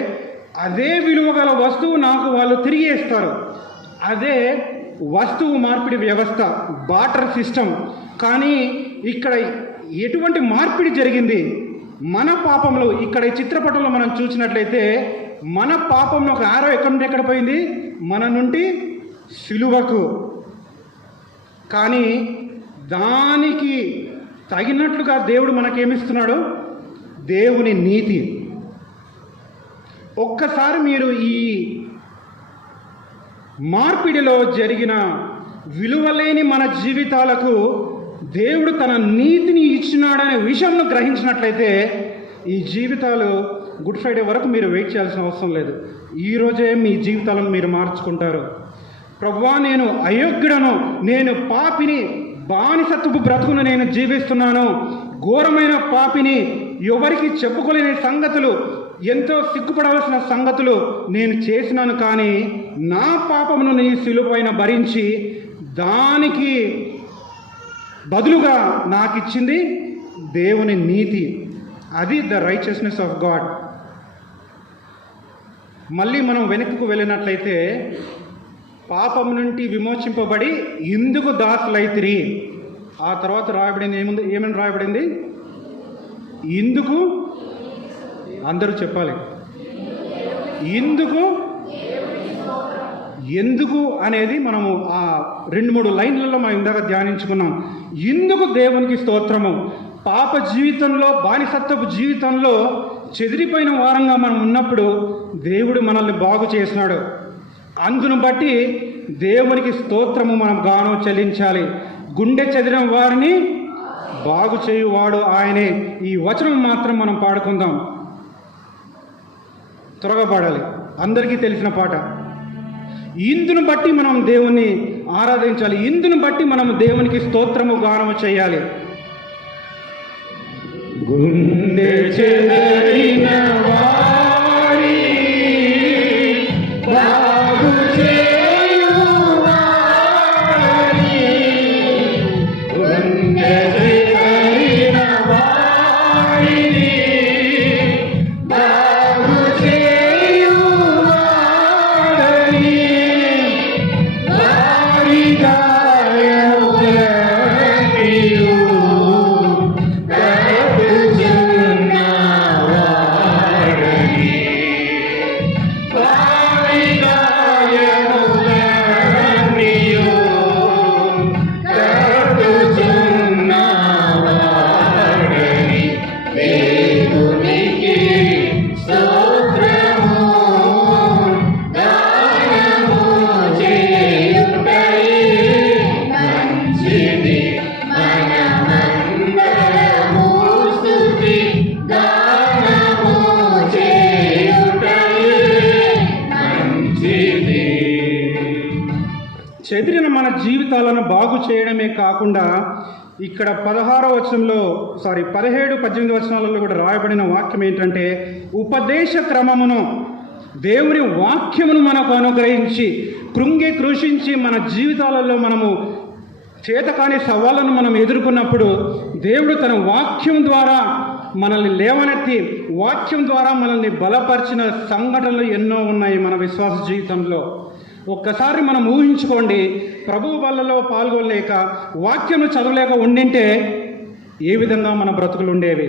అదే విలువ గల వస్తువు నాకు వాళ్ళు తిరిగి ఇస్తారు. అదే వస్తువు మార్పిడి వ్యవస్థ, బార్టర్ సిస్టమ్. కానీ ఇక్కడ ఎటువంటి మార్పిడి జరిగింది? మన పాపంలో, ఇక్కడ ఈ చిత్రపటంలో మనం చూసినట్లయితే మన పాపంలో ఒక ఆరో ఎక్కడ పోయింది? మన నుండి సిలువకు. కానీ దానికి తగినట్లుగా దేవుడు మనకేమిస్తున్నాడు? దేవుని నీతి. ఒక్కసారి మీరు ఈ మార్పిడిలో జరిగిన విలువలేని మన జీవితాలకు దేవుడు తన నీతిని ఇచ్చినాడనే విషయంను గ్రహించినట్లయితే ఈ జీవితాలు గుడ్ ఫ్రైడే వరకు మీరు వెయిట్ చేయాల్సిన అవసరం లేదు. ఈరోజే మీ జీవితాలను మీరు మార్చుకుంటారు. ప్రభువా, నేను అయోగ్యుడను, నేను పాపిని, బానిసత్వపు బ్రతుకును నేను జీవిస్తున్నాను, ఘోరమైన పాపిని, ఎవరికి చెప్పుకోలేని సంగతులు, ఎంతో సిగ్గుపడవలసిన సంగతులు నేను చేసినాను. కానీ నా పాపమును నీ సిలువపైన భరించి దానికి బదులుగా నాకు ఇచ్చింది దేవుని నీతి. అది ద రైచియస్నెస్ ఆఫ్ గాడ్. మళ్ళీ మనం వెనుకకు వెళ్ళినట్లయితే, పాపం నుండి విమోచింపబడి ఇందుకు దాసులైతిరి. ఆ తర్వాత రాయబడింది ఏమని రాయబడింది? ఇందుకు, అందరూ చెప్పాలి, ఎందుకు అనేది మనము ఆ 2-3 లైన్లలో మనం ఇందాక ధ్యానించుకున్నాం. ఇందుకు దేవునికి స్తోత్రము. పాప జీవితంలో, బానిసత్వపు జీవితంలో చెదిరిపోయిన వారంగా మనం ఉన్నప్పుడు దేవుడు మనల్ని బాగు చేసినాడు. అందును బట్టి దేవునికి స్తోత్రము మనం గాను చెల్లించాలి. గుండె చెదిరిన వారిని బాగు చేయువాడు ఆయనే. ఈ వచనం మాత్రం మనం పాడుకుందాం. త్వరగా పాడాలి, అందరికీ తెలిసిన పాట. ఇందును బట్టి మనం దేవుణ్ణి ఆరాధించాలి. ఇందును బట్టి మనం దేవునికి స్తోత్రము గానము చేయాలి. గుండె చెదిరిన వారి బాగు చేయువాని, గుండె చెదిరిన వారిని బాగు చేయువాని, వారి గాయములన్నీయు చెదిరిన మన జీవితాలను బాగు చేయడమే కాకుండా ఇక్కడ 17-18 వచనాలలో కూడా రాయబడిన వాక్యం ఏంటంటే, ఉపదేశ క్రమమును, దేవుని వాక్యమును మనకు అనుగ్రహించి కృషించి మన జీవితాలలో మనము చేతకాని సవాళ్ళను మనం ఎదుర్కొన్నప్పుడు దేవుడు తన వాక్యం ద్వారా మనల్ని లేవనెత్తి, వాక్యం ద్వారా మనల్ని బలపరిచిన సంఘటనలు ఎన్నో ఉన్నాయి మన విశ్వాస జీవితంలో. ఒక్కసారి మనం ఊహించుకోండి, ప్రభువు వల్లలో పాల్గొనలేక, వాక్యము చదవలేక ఉండింటే ఏ విధంగా మన బ్రతుకులు ఉండేవి?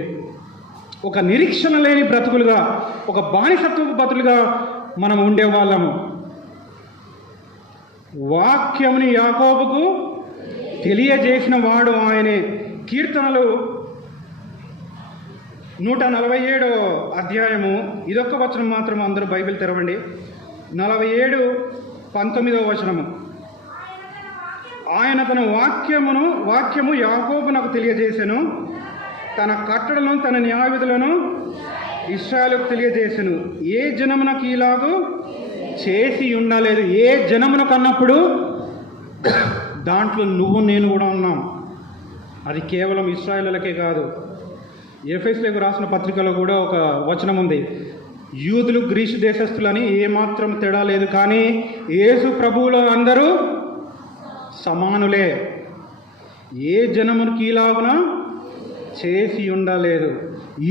ఒక నిరీక్షణ లేని బ్రతుకులుగా, ఒక బానిసత్వపు బ్రతుకులుగా మనం ఉండేవాళ్ళము. వాక్యముని యాకోబుకు తెలియజేసిన వాడు ఆయనే. కీర్తనలు 147 అధ్యాయము, ఇదొక్క వచనం మాత్రం అందరూ బైబిల్ తెరవండి. 47:19 వచనము. ఆయన తన వాక్యము యాకోబునకు తెలియజేసెను, తన కట్టడలను, తన న్యాయవిధులను ఇశ్రాయేలుకు తెలియజేసెను. ఏ జనమునకు ఇలాగూ చేసి ఉండలేదు. ఏ జనమునకు అన్నప్పుడు దాంట్లో నువ్వు నేను కూడా ఉన్నాం. అది కేవలం ఇశ్రాయేలులకే కాదు. ఎఫెసీయులకు రాసిన పత్రికలో కూడా ఒక వచనం ఉంది, యూదులు గ్రీసు దేశస్థులని ఏమాత్రం తేడా లేదు, కానీ యేసు ప్రభువులో అందరూ సమానులే. ఏ జనమునికి ఇలాగున చేసి ఉండలేదు.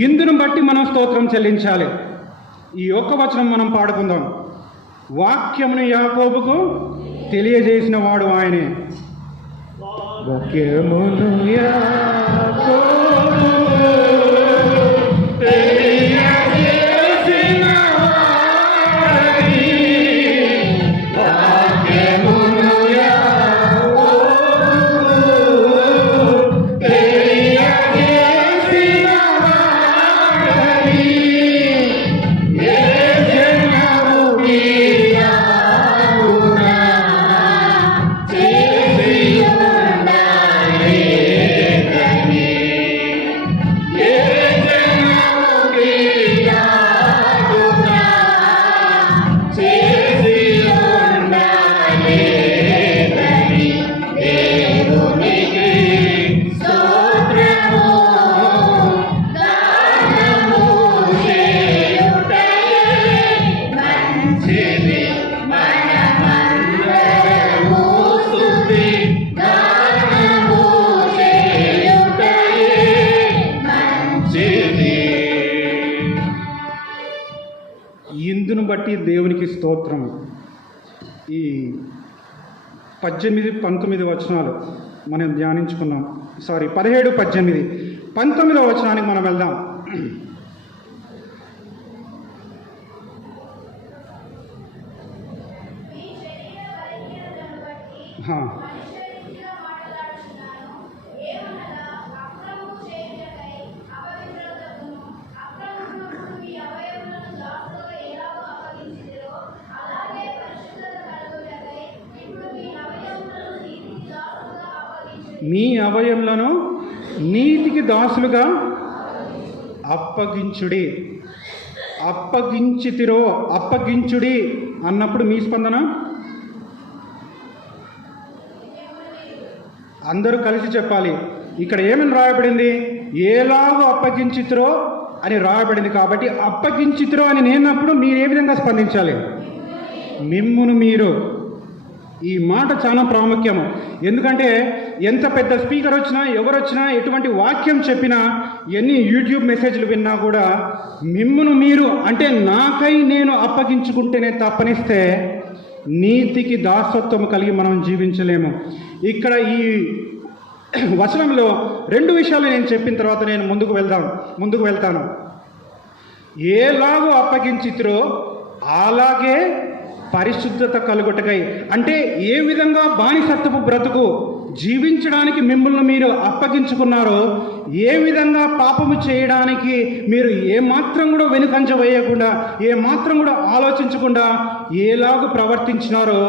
ఇందును బట్టి మనం స్తోత్రం చెల్లించాలి. ఈ ఒక్క వచనం మనం పాడుకుందాం. వాక్యమును యాకోబుకు తెలియజేసిన వాడు ఆయనే. వాక్యమును యాకోబుకు తెలియజేసిన వాడని, వాక్యమును యాకోబుకు తెలియజేసిన వాడని, ఏ జనము ఇలాగునా చేసి ఉండలేదని. స్తోత్రము. ఈ 18-19 వచనాలు మనం ధ్యానించుకున్నాం. 17-18, 19వ వచనానికి మనం వెళ్దాం. మీ అవయములను నీతికి దాసులుగా అప్పగించుడి. అప్పగించితిరో, అప్పగించుడి అన్నప్పుడు మీ స్పందన అందరూ కలిసి చెప్పాలి. ఇక్కడ ఏమని రాయబడింది? ఎలాగో అప్పగించితిరో అని రాయబడింది. కాబట్టి అప్పగించితిరో అని నేనప్పుడు మీరు ఏ విధంగా స్పందించాలి? మిమ్మును మీరు. ఈ మాట చాలా ప్రాముఖ్యము. ఎందుకంటే ఎంత పెద్ద స్పీకర్ వచ్చినా, ఎవరు వచ్చినా, ఎటువంటి వాక్యం చెప్పినా, ఎన్ని యూట్యూబ్ మెసేజ్లు విన్నా కూడా మిమ్మును మీరు అంటే నాకై నేను అప్పగించుకుంటేనే తప్పనిస్తే నీతికి దాసత్వం కలిగి మనం జీవించలేము. ఇక్కడ ఈ వచనంలో 2 విషయాలు నేను చెప్పిన తర్వాత నేను ముందుకు వెళ్తాను. ఎలాగో అప్పగించితిరో అలాగే పరిశుద్ధత కలుగుటకై, అంటే ఏ విధంగా బానిసత్వపు బ్రతుకు జీవించడానికి మిమ్మల్ని మీరు అప్పగించుకున్నారో, ఏ విధంగా పాపము చేయడానికి మీరు ఏమాత్రం కూడా వెనుకంజ వేయకుండా, ఏమాత్రం కూడా ఆలోచించకుండా ఎలాగూ ప్రవర్తించినారో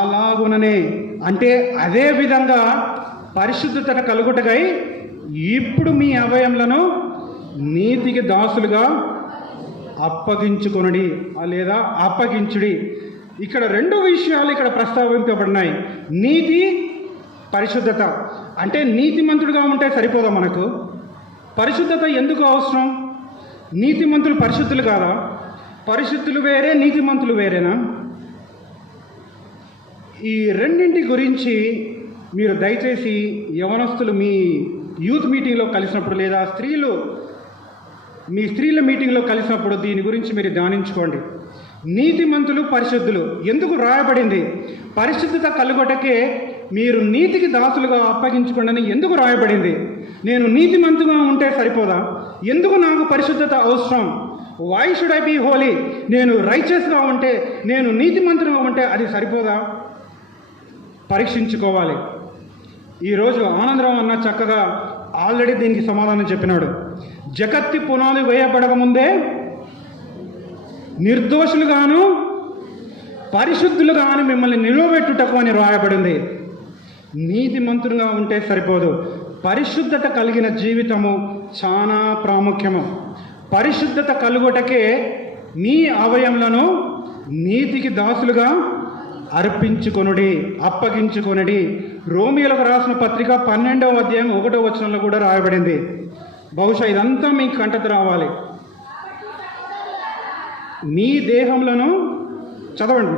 అలాగుననే, అంటే అదే విధంగా పరిశుద్ధత కలుగుటకై ఇప్పుడు మీ అవయములను నీతికి దాసులుగా అప్పగించుకొనుడి లేదా అప్పగించుడి. ఇక్కడ 2 విషయాలు ఇక్కడ ప్రస్తావింపబడినాయి. నీతి, పరిశుద్ధత. అంటే నీతిమంతుడుగా ఉంటే సరిపోదా మనకు? పరిశుద్ధత ఎందుకు అవసరం? నీతిమంతులు పరిశుద్ధులు కాదా? పరిశుద్ధులు వేరే, నీతిమంతులు వేరేనా? ఈ రెండింటి గురించి మీరు దయచేసి యవనస్తులు మీ యూత్ మీటింగ్లో కలిసినప్పుడు, లేదా మీ స్త్రీల మీటింగ్లో కలిసినప్పుడు దీని గురించి మీరు ధ్యానించుకోండి. నీతిమంతులు, పరిశుద్ధులు ఎందుకు రాయబడింది? పరిశుద్ధత కలుగుటకే మీరు నీతికి దాసులుగా అప్పగించుకోండి ఎందుకు రాయబడింది? నేను నీతిమంతుగా ఉంటే సరిపోదా? ఎందుకు నాకు పరిశుద్ధత అవసరం? Why should I be holy? నేను రైచియస్గా ఉంటే, నేను నీతిమంతుగా ఉంటే అది సరిపోదా? పరీక్షించుకోవాలి. ఈరోజు ఆనందరావు అన్న చక్కగా ఆల్రెడీ దీనికి సమాధానం చెప్పినాడు. జగత్తి పునాది వేయబడకముందే నిర్దోషులుగాను పరిశుద్ధులుగాను మిమ్మల్ని నిలవబెట్టుటకు అని రాయబడింది. నీతిమంతులుగా ఉంటే సరిపోదు, పరిశుద్ధత కలిగిన జీవితము చాలా ప్రాముఖ్యము. పరిశుద్ధత కలుగుటకే మీ అవయములను నీతికి దాసులుగా అర్పించుకొనుడి, అప్పగించుకొనుడి. రోమియోలకు రాసిన పత్రిక 12వ అధ్యాయం 1వ వచనంలో కూడా రాయబడింది. బహుశా ఇదంతా మీకు కంటత రావాలి. మీ దేహంలోను చదవండి.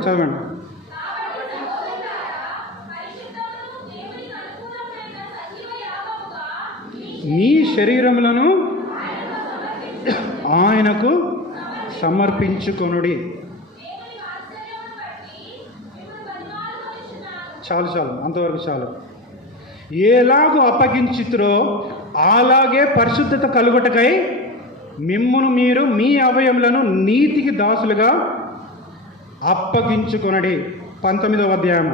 మీ శరీరములను ఆయనకు సమర్పించుకొనుడి. చాలు, అంతవరకు చాలు. ఎలాగో అప్పగించితిరో అలాగే పరిశుద్ధత కలుగుటకై మిమ్మును మీరు మీ అవయములను నీతికి దాసులుగా అప్పగించుకొనడి. 19వ అధ్యాయం.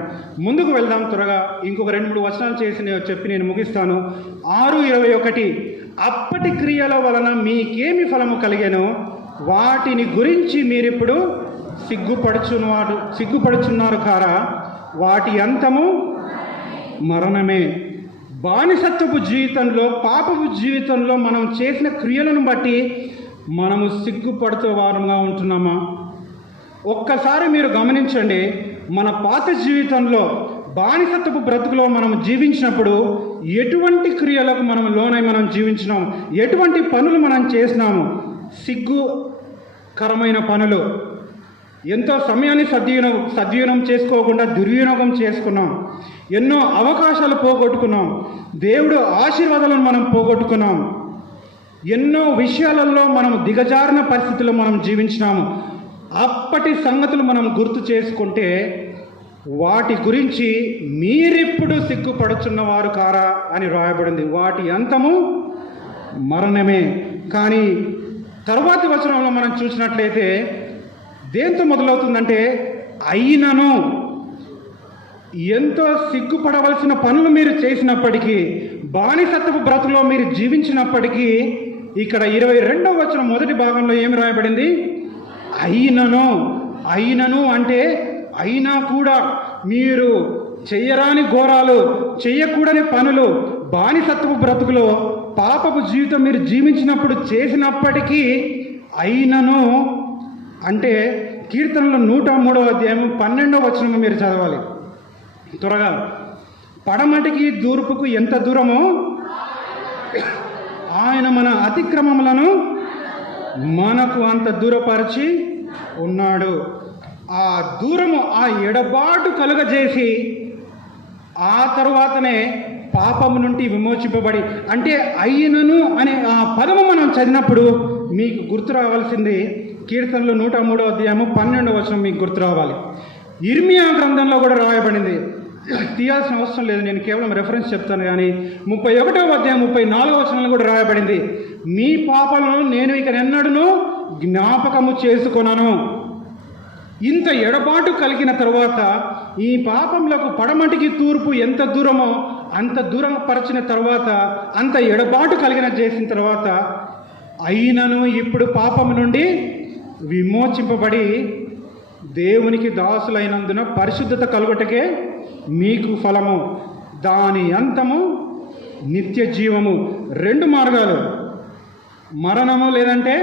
ముందుకు వెళ్దాం త్వరగా. ఇంకొక 2-3 వచనాలు చెప్పి నేను ముగిస్తాను. 6:21 అప్పటి క్రియల వలన మీకేమి ఫలము కలిగెనో వాటిని గురించి మీరిప్పుడు సిగ్గుపడుచున్నారు కారా? వాటి అంతము మరణమే. బానిసత్వపు జీవితంలో, పాపపు జీవితంలో మనం చేసిన క్రియలను బట్టి మనము సిగ్గుపడుతూ వారంగా ఉంటున్నామా? ఒక్కసారి మీరు గమనించండి. మన పాత జీవితంలో బానిసత్వపు బ్రతుకులో మనం జీవించినప్పుడు ఎటువంటి క్రియలకు మనం లోనై మనం జీవించినాము, ఎటువంటి పనులు మనం చేసినాము? సిగ్గుకరమైన పనులు. ఎంతో సమయాన్ని సద్వినియోగం చేసుకోకుండా దుర్వినియోగం చేసుకున్నాం. ఎన్నో అవకాశాలు పోగొట్టుకున్నాం. దేవుడు ఆశీర్వాదాలను మనం పోగొట్టుకున్నాం. ఎన్నో విషయాలలో మనం దిగజారిన పరిస్థితుల్లో మనం జీవించినాము. అప్పటి సంగతులు మనం గుర్తు చేసుకుంటే వాటి గురించి మీరిప్పుడు సిగ్గుపడుచున్నవారు కారా అని రాయబడింది. వాటి అంతము మరణమే. కానీ తరువాతి వచనంలో మనం చూసినట్లయితే దేంతో మొదలవుతుందంటే, అయినను ఎంతో సిగ్గుపడవలసిన పనులు మీరు చేసినప్పటికీ, బానిసత్వపు బ్రతులో మీరు జీవించినప్పటికీ, ఇక్కడ 22వ వచనం మొదటి భాగంలో ఏమి రాయబడింది? అయినను అంటే అయినా కూడా మీరు చెయ్యరాని ఘోరాలు, చెయ్యకూడని పనులు, బానిసత్వపు బ్రతుకులో పాపపు జీవితం మీరు జీవించినప్పుడు చేసినప్పటికీ, అయినను అంటే కీర్తనలో 103వ అధ్యాయం 12వ వచనం మీరు చదవాలి త్వరగా. పడమటికి తూర్పుకు ఎంత దూరమో ఆయన మన అతిక్రమములను మనకు అంత దూరపరిచి ఉన్నాడు. ఆ దూరము, ఆ ఎడబాటు కలుగజేసి ఆ తరువాతనే పాపము నుండి విమోచింపబడి, అంటే అయినను అనే ఆ పదము మనం చదివినప్పుడు మీకు గుర్తు రావాల్సింది కీర్తనలు 103వ అధ్యాయము 12వ వచనం మీకు గుర్తు రావాలి. ఇర్మియా గ్రంథంలో కూడా రాయబడింది. తీయాల్సిన అవసరం లేదు, నేను కేవలం రెఫరెన్స్ చెప్తాను. కానీ 31వ అధ్యాయం 34వ వచనంలో కూడా రాయబడింది, మీ పాపలను నేను ఇక ఎన్నడూను జ్ఞాపకము చేసుకొనను. ఇంత ఎడబాటు కలిగిన తరువాత, ఈ పాపములకు పడమటికి తూర్పు ఎంత దూరమో అంత దూరం పరిచిన తర్వాత, అంత ఎడబాటు కలిగిన చేసిన తర్వాత, అయినను ఇప్పుడు పాపము నుండి విమోచింపబడి దేవునికి దాసులైనందున పరిశుద్ధత కలుగుటకే మీకు ఫలము, దాని అంతము నిత్య జీవము. 2 మార్గాలు, మరణము లేదంటే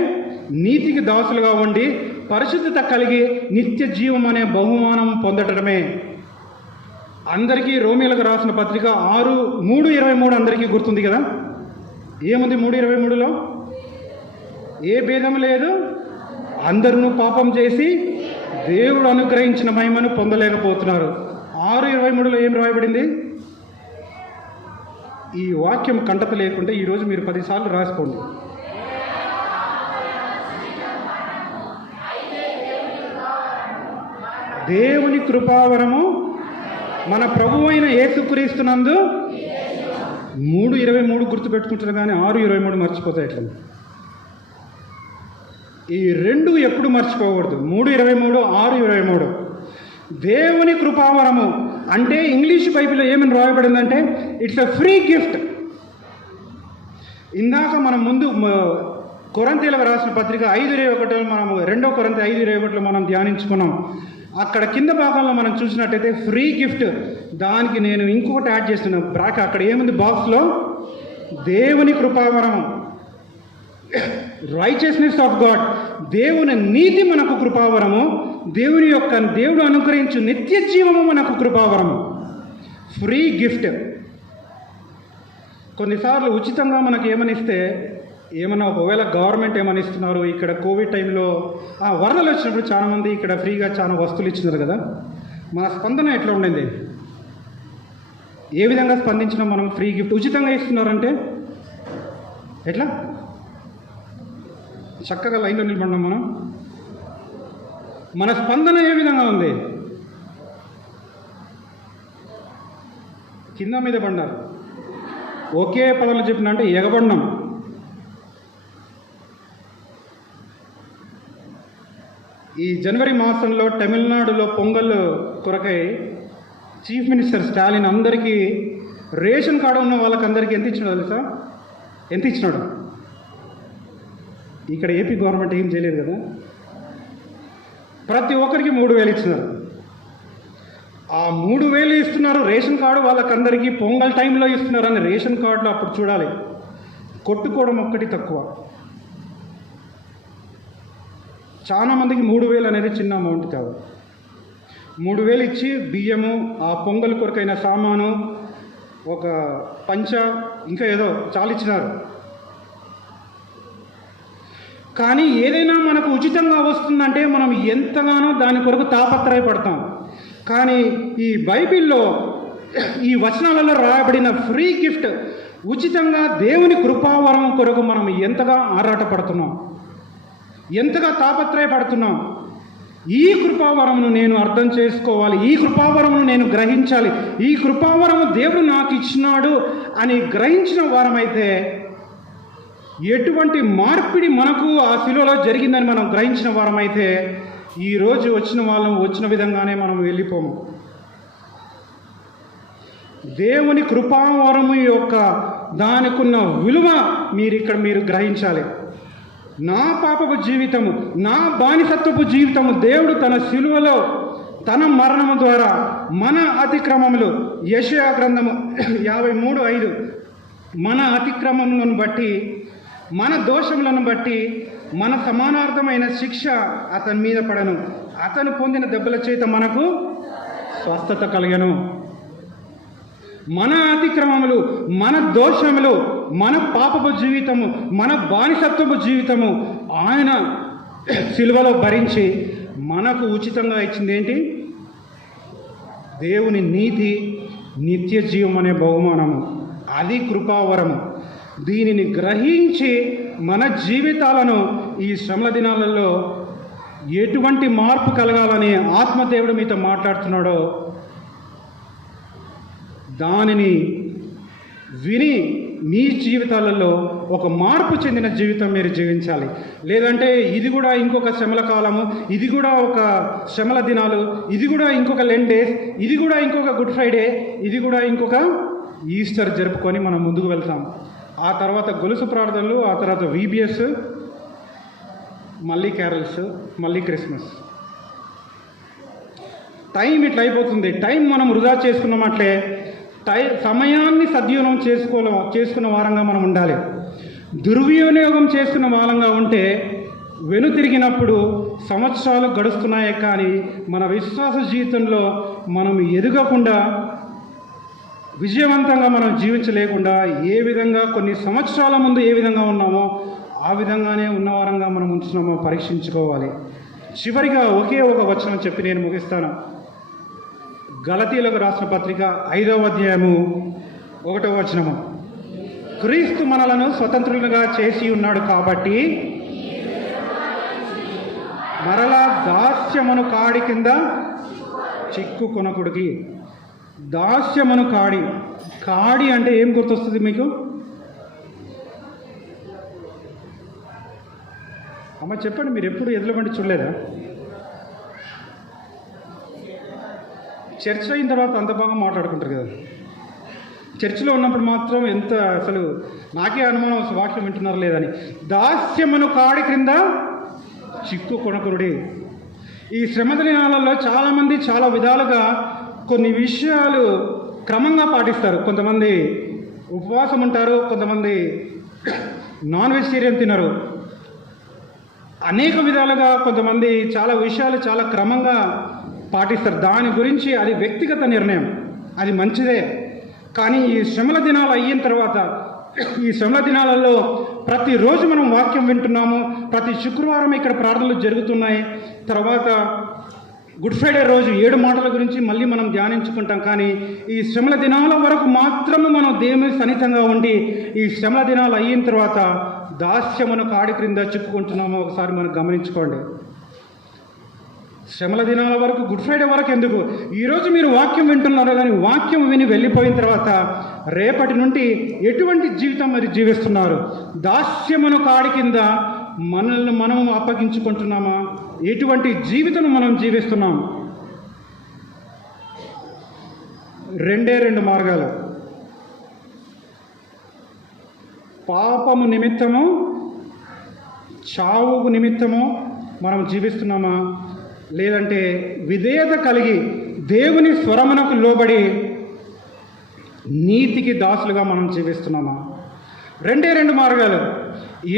నీతికి దాసులుగా ఉండి పరిశుద్ధత కలిగి నిత్య జీవం అనే బహుమానం పొందటమే. అందరికీ రోమీయులకు రాసిన పత్రిక 3:23 అందరికీ గుర్తుంది కదా? ఏముంది 3:23లో? ఏ భేదం లేదు, అందరూ పాపం చేసి దేవుడు అనుగ్రహించిన మహిమను పొందలేకపోతున్నారు. 6:23లో ఏం రాయబడింది? ఈ వాక్యం కంటత లేకుంటే ఈరోజు మీరు 10 సార్లు రాసుకోండి. దేవుని కృపావరము మన ప్రభువు అయిన యేసుక్రీస్తునందు 3:23 గుర్తుపెట్టుకుంటారు, కానీ 6:23 మర్చిపోతాయి. ఎట్లా? ఈ 2 ఎప్పుడు మర్చిపోకూడదు. 3:23, 6:23. దేవుని కృపావరము అంటే ఇంగ్లీష్ బైబిల్లో ఏమని రాయబడిందంటే, ఇట్స్ ఎ ఫ్రీ గిఫ్ట్. ఇందాక మనం ముందు కొరింథీయులకు రాసిన పత్రిక 5:21 మనము 2 కొరింథీ 5:21 మనం ధ్యానించుకున్నాం. అక్కడ కింద భాగంలో మనం చూసినట్టయితే ఫ్రీ గిఫ్ట్, దానికి నేను ఇంకొకటి యాడ్ చేస్తున్నాను బ్రాకెట్. అక్కడ ఏముంది బాక్స్లో? దేవుని కృపావరము, రైచియస్నెస్ ఆఫ్ గాడ్, దేవుని నీతి మనకు కృపావరము, దేవుడు అనుగ్రహించు నిత్య జీవము మనకు కృపావరము, ఫ్రీ గిఫ్ట్. కొన్నిసార్లు ఉచితంగా మనకు ఏమనిస్తే, ఏమన్నా ఒకవేళ గవర్నమెంట్ ఏమని ఇస్తున్నారు, ఇక్కడ కోవిడ్ టైంలో వరదలు వచ్చినప్పుడు చాలామంది ఇక్కడ ఫ్రీగా చాలా వస్తువులు ఇచ్చినారు కదా, మన స్పందన ఎట్లా ఉండింది? ఏ విధంగా స్పందించినా మనం? ఫ్రీ గిఫ్ట్ ఉచితంగా ఇస్తున్నారంటే ఎట్లా? చక్కగా లైన్లో నిలబడినాం మనం. మన స్పందన ఏ విధంగా ఉంది? కింద మీద పడ్డారు. ఒకే పదాలు చెప్పిన అంటే ఎగబడినాం. ఈ జనవరి మాసంలో తమిళనాడులో పొంగల్ కొరకై చీఫ్ మినిస్టర్ స్టాలిన్ అందరికీ రేషన్ కార్డు ఉన్న వాళ్ళకందరికీ ఎంత ఇచ్చినాడు తెలుసా? ఎంత ఇచ్చినాడు? ఇక్కడ ఏపీ గవర్నమెంట్ ఏం చేయలేదు కదా, ప్రతి ఒక్కరికి 3,000 ఇచ్చినారు. ఆ 3,000 ఇస్తున్నారు రేషన్ కార్డు వాళ్ళకందరికీ, పొంగల్ టైంలో ఇస్తున్నారు అని రేషన్ కార్డులో అప్పుడు చూడాలి. కొట్టుకోవడం ఒక్కటి తక్కువ. చాలామందికి 3,000 అనేది చిన్న అమౌంట్ కాదు. 3,000 ఇచ్చి బియ్యము, ఆ పొంగల్ కొరకైన సామాను, ఒక పంచ, ఇంకా ఏదో చాలా ఇచ్చినారు. కానీ ఏదైనా మనకు ఉచితంగా వస్తుందంటే మనం ఎంతగానో దాని కొరకు తాపత్రయపడతాం. కానీ ఈ బైబిల్లో ఈ వచనాలలో రాయబడిన ఫ్రీ గిఫ్ట్, ఉచితంగా దేవుని కృపావరం కొరకు మనం ఎంతగా ఆరాటపడుతున్నాం, ఎంతగా తాపత్రయపడుతున్నాం. ఈ కృపావరమును నేను అర్థం చేసుకోవాలి, ఈ కృపావరమును నేను గ్రహించాలి, ఈ కృపావరము దేవుడు నాకు ఇచ్చినాడు అని గ్రహించిన వారమైతే ఎటువంటి మార్పిడి మనకు ఆ శిలువలో జరిగిందని మనం గ్రహించిన వారమైతే ఈరోజు వచ్చిన వాళ్ళం వచ్చిన విధంగానే మనం వెళ్ళిపోము. దేవుని కృపావరము యొక్క దానికున్న విలువ మీరు గ్రహించాలి. నా పాపపు జీవితము, నా బానిసత్వపు జీవితము దేవుడు తన శిలువలో తన మరణము ద్వారా మన అతిక్రమములు, యెషయా గ్రంథము 53:5, మన అతిక్రమములను బట్టి, మన దోషములను బట్టి మన సమానార్థమైన శిక్ష అతని మీద పడను, అతను పొందిన దెబ్బల చేత మనకు స్వస్థత కలిగను. మన అతిక్రమములు, మన దోషములు, మన పాపపు జీవితము, మన బానిసత్వపు జీవితము ఆయన సిలువలో భరించి మనకు ఉచితంగా ఇచ్చింది ఏంటి? దేవుని నీతి, నిత్య జీవం అనే బహుమానము. అది కృపావరము. దీనిని గ్రహించి మన జీవితాలను ఈ శ్రమల దినాలలో ఎటువంటి మార్పు కలగాలని ఆత్మదేవుడు మీతో మాట్లాడుతున్నాడో దానిని విని మీ జీవితాలలో ఒక మార్పు చెందిన జీవితం మీరు జీవించాలి. లేదంటే ఇది కూడా ఇంకొక శ్రమల కాలము, ఇది కూడా ఒక శ్రమల దినాలు, ఇది కూడా ఇంకొక లెంట్ డేస్, ఇది కూడా ఇంకొక గుడ్ ఫ్రైడే, ఇది కూడా ఇంకొక ఈస్టర్ జరుపుకొని మనం ముందుకు వెళ్తాం. ఆ తర్వాత గొలుసు ప్రార్థనలు, ఆ తర్వాత VBS, మళ్ళీ క్యారల్స్, మళ్ళీ క్రిస్మస్. టైం ఇట్లా అయిపోతుంది. టైం మనం వృధా చేసుకున్నామట్లే సమయాన్ని సద్వినియోగం చేసుకున్న వారంగా మనం ఉండాలి. దుర్వినియోగం చేసుకున్న వారంగా ఉంటే వెనుతిరిగినప్పుడు సంవత్సరాలు గడుస్తున్నాయే కానీ మన విశ్వాస జీవితంలో మనం ఎదగకుండా, విజయవంతంగా మనం జీవించలేకుండా ఏ విధంగా కొన్ని సంవత్సరాల ముందు ఏ విధంగా ఉన్నామో ఆ విధంగానే ఉన్నవారంగా మనం ఉంచున్నామో పరీక్షించుకోవాలి. చివరిగా ఒకే ఒక వచనం చెప్పి నేను ముగిస్తాను. గలతీయులకు రాసిన పత్రిక 5వ అధ్యాయము 1వ వచనము. క్రీస్తు మనలను స్వతంత్రులుగా చేసి ఉన్నాడు కాబట్టి మరలా దాస్యమును కాడి కింద చిక్కుకొనకుడికి. దాస్యమును కాడి అంటే ఏం గుర్తొస్తుంది మీకు? అమ్మ చెప్పండి, మీరు ఎప్పుడు ఎద్దుల బండి చూడలేదా? చర్చ్ అయిన తర్వాత అంత బాగా మాట్లాడుకుంటారు కదా. చర్చిలో ఉన్నప్పుడు మాత్రం ఎంత అసలు నాకే అనుమానం వాక్యం వింటున్నారు లేదని. దాస్యమును కాడి క్రింద చిక్కు కొనకురుడి. ఈ శ్రమ దినాలలో చాలామంది చాలా విధాలుగా కొన్ని విషయాలు క్రమంగా పాటిస్తారు. కొంతమంది ఉపవాసం ఉంటారు, కొంతమంది నాన్ వెజిటేరియన్ తినరు. అనేక విధాలుగా కొంతమంది చాలా విషయాలు చాలా క్రమంగా పాటిస్తారు. దాని గురించి అది వ్యక్తిగత నిర్ణయం, అది మంచిదే. కానీ ఈ శ్రమల దినాలు అయిన తర్వాత, ఈ శ్రమల దినాలలో ప్రతిరోజు మనం వాక్యం వింటున్నాము, ప్రతి శుక్రవారం ఇక్కడ ప్రార్థనలు జరుగుతున్నాయి. తర్వాత గుడ్ ఫ్రైడే రోజు 7 మాటల గురించి మళ్ళీ మనం ధ్యానించుకుంటాం. కానీ ఈ శ్రమల దినాల వరకు మాత్రము మనం దేవుని సన్నిహితంగా ఉండి ఈ శ్రమల దినాలు అయిన తర్వాత దాస్యమును కాడి క్రింద చిక్కుకుంటున్నామో ఒకసారి మనం గమనించుకోండి. శ్రమల దినాల వరకు, గుడ్ ఫ్రైడే వరకు ఎందుకు? ఈరోజు మీరు వాక్యం వింటున్నారు కానీ వాక్యం విని వెళ్ళిపోయిన తర్వాత రేపటి నుండి ఎటువంటి జీవితం మరి జీవిస్తున్నారు? దాస్యమును కాడి కింద మనల్ని మనం అప్పగించుకుంటున్నామా? ఎటువంటి జీవితం మనం జీవిస్తున్నాం? 2 మార్గాలు. పాపము నిమిత్తము, చావుకు నిమిత్తము మనం జీవిస్తున్నామా? లేదంటే విధేయత కలిగి దేవుని స్వరమునకు లోబడి నీతికి దాసులుగా మనం జీవిస్తున్నామా? 2 మార్గాలు.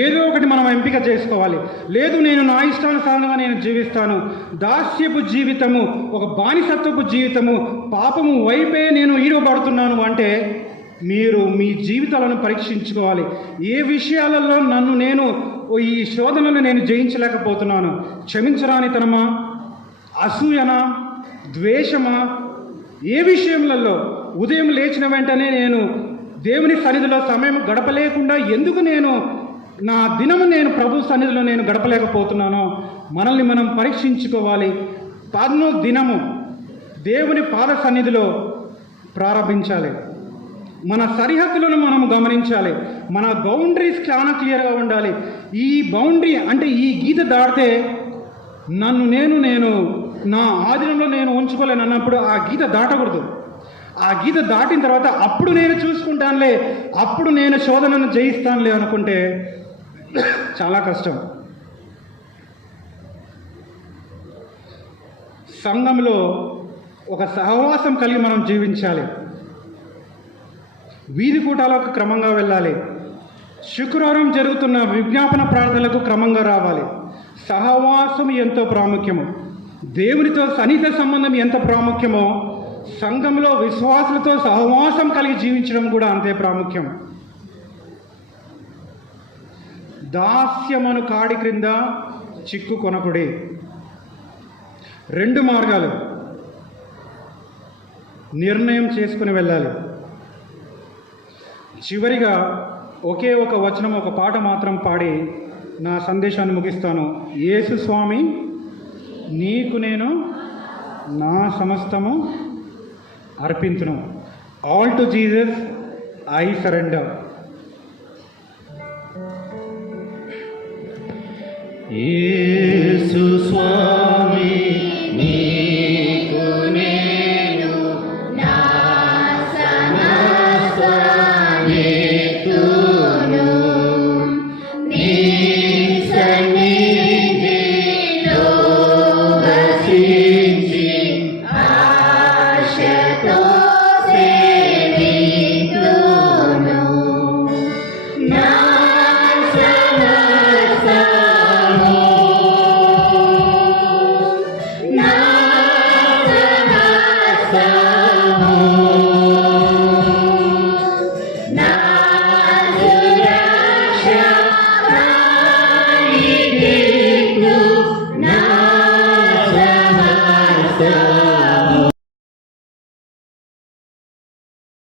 ఏదో ఒకటి మనం ఎంపిక చేసుకోవాలి. లేదు నేను నా ఇష్టానుసారంగా నేను జీవిస్తాను, దాస్యపు జీవితము, ఒక బానిసత్వపు జీవితము, పాపము వైపే నేను ఈడబడుతున్నాను అంటే మీరు మీ జీవితాలను పరీక్షించుకోవాలి. ఏ విషయాలలో నేను ఈ శోధనలు నేను జయించలేకపోతున్నాను? క్షమించరానితనమా, అసూయనా, ద్వేషమా? ఏ విషయంలో ఉదయం లేచిన వెంటనే నేను దేవుని సన్నిధిలో సమయం గడపలేకుండా ఎందుకు నేను నా దినము నేను ప్రభు సన్నిధిలో నేను గడపలేకపోతున్నానో మనల్ని మనం పరీక్షించుకోవాలి. పన్ను దినము దేవుని పాద సన్నిధిలో ప్రారంభించాలి. మన సరిహద్దులను మనం గమనించాలి. మన బౌండరీస్ చాలా క్లియర్గా ఉండాలి. ఈ బౌండరీ అంటే ఈ గీత దాటితే నన్ను నేను నా ఆధీనంలో నేను ఉంచుకోలేను అన్నప్పుడు ఆ గీత దాటకూడదు. ఆ గీత దాటిన తర్వాత అప్పుడు నేను చూసుకుంటానులే, అప్పుడు నేను శోధనను జయిస్తానులే అనుకుంటే చాలా కష్టం. సంఘంలో ఒక సహవాసం కలిగి మనం జీవించాలి. వీధి కూటాలకు క్రమంగా వెళ్ళాలి. శుక్రవారం జరుగుతున్న విజ్ఞాపన ప్రార్థనలకు క్రమంగా రావాలి. సహవాసం ఎంతో ప్రాముఖ్యము. దేవునితో సన్నిహిత సంబంధం ఎంత ప్రాముఖ్యమో సంఘంలో విశ్వాసులతో సహవాసం కలిగి జీవించడం కూడా అంతే ప్రాముఖ్యం. దాస్యమను కాడి క్రింద చిక్కు కొనకుడి. 2 మార్గాలు నిర్ణయం చేసుకుని వెళ్ళాలి. చివరిగా ఒకే ఒక వచనం, ఒక పాట మాత్రం పాడి నా సందేశాన్ని ముగిస్తాను. యేసు స్వామి నీకు నేను నా సమస్తము అర్పించును. All to Jesus I surrender. Yesu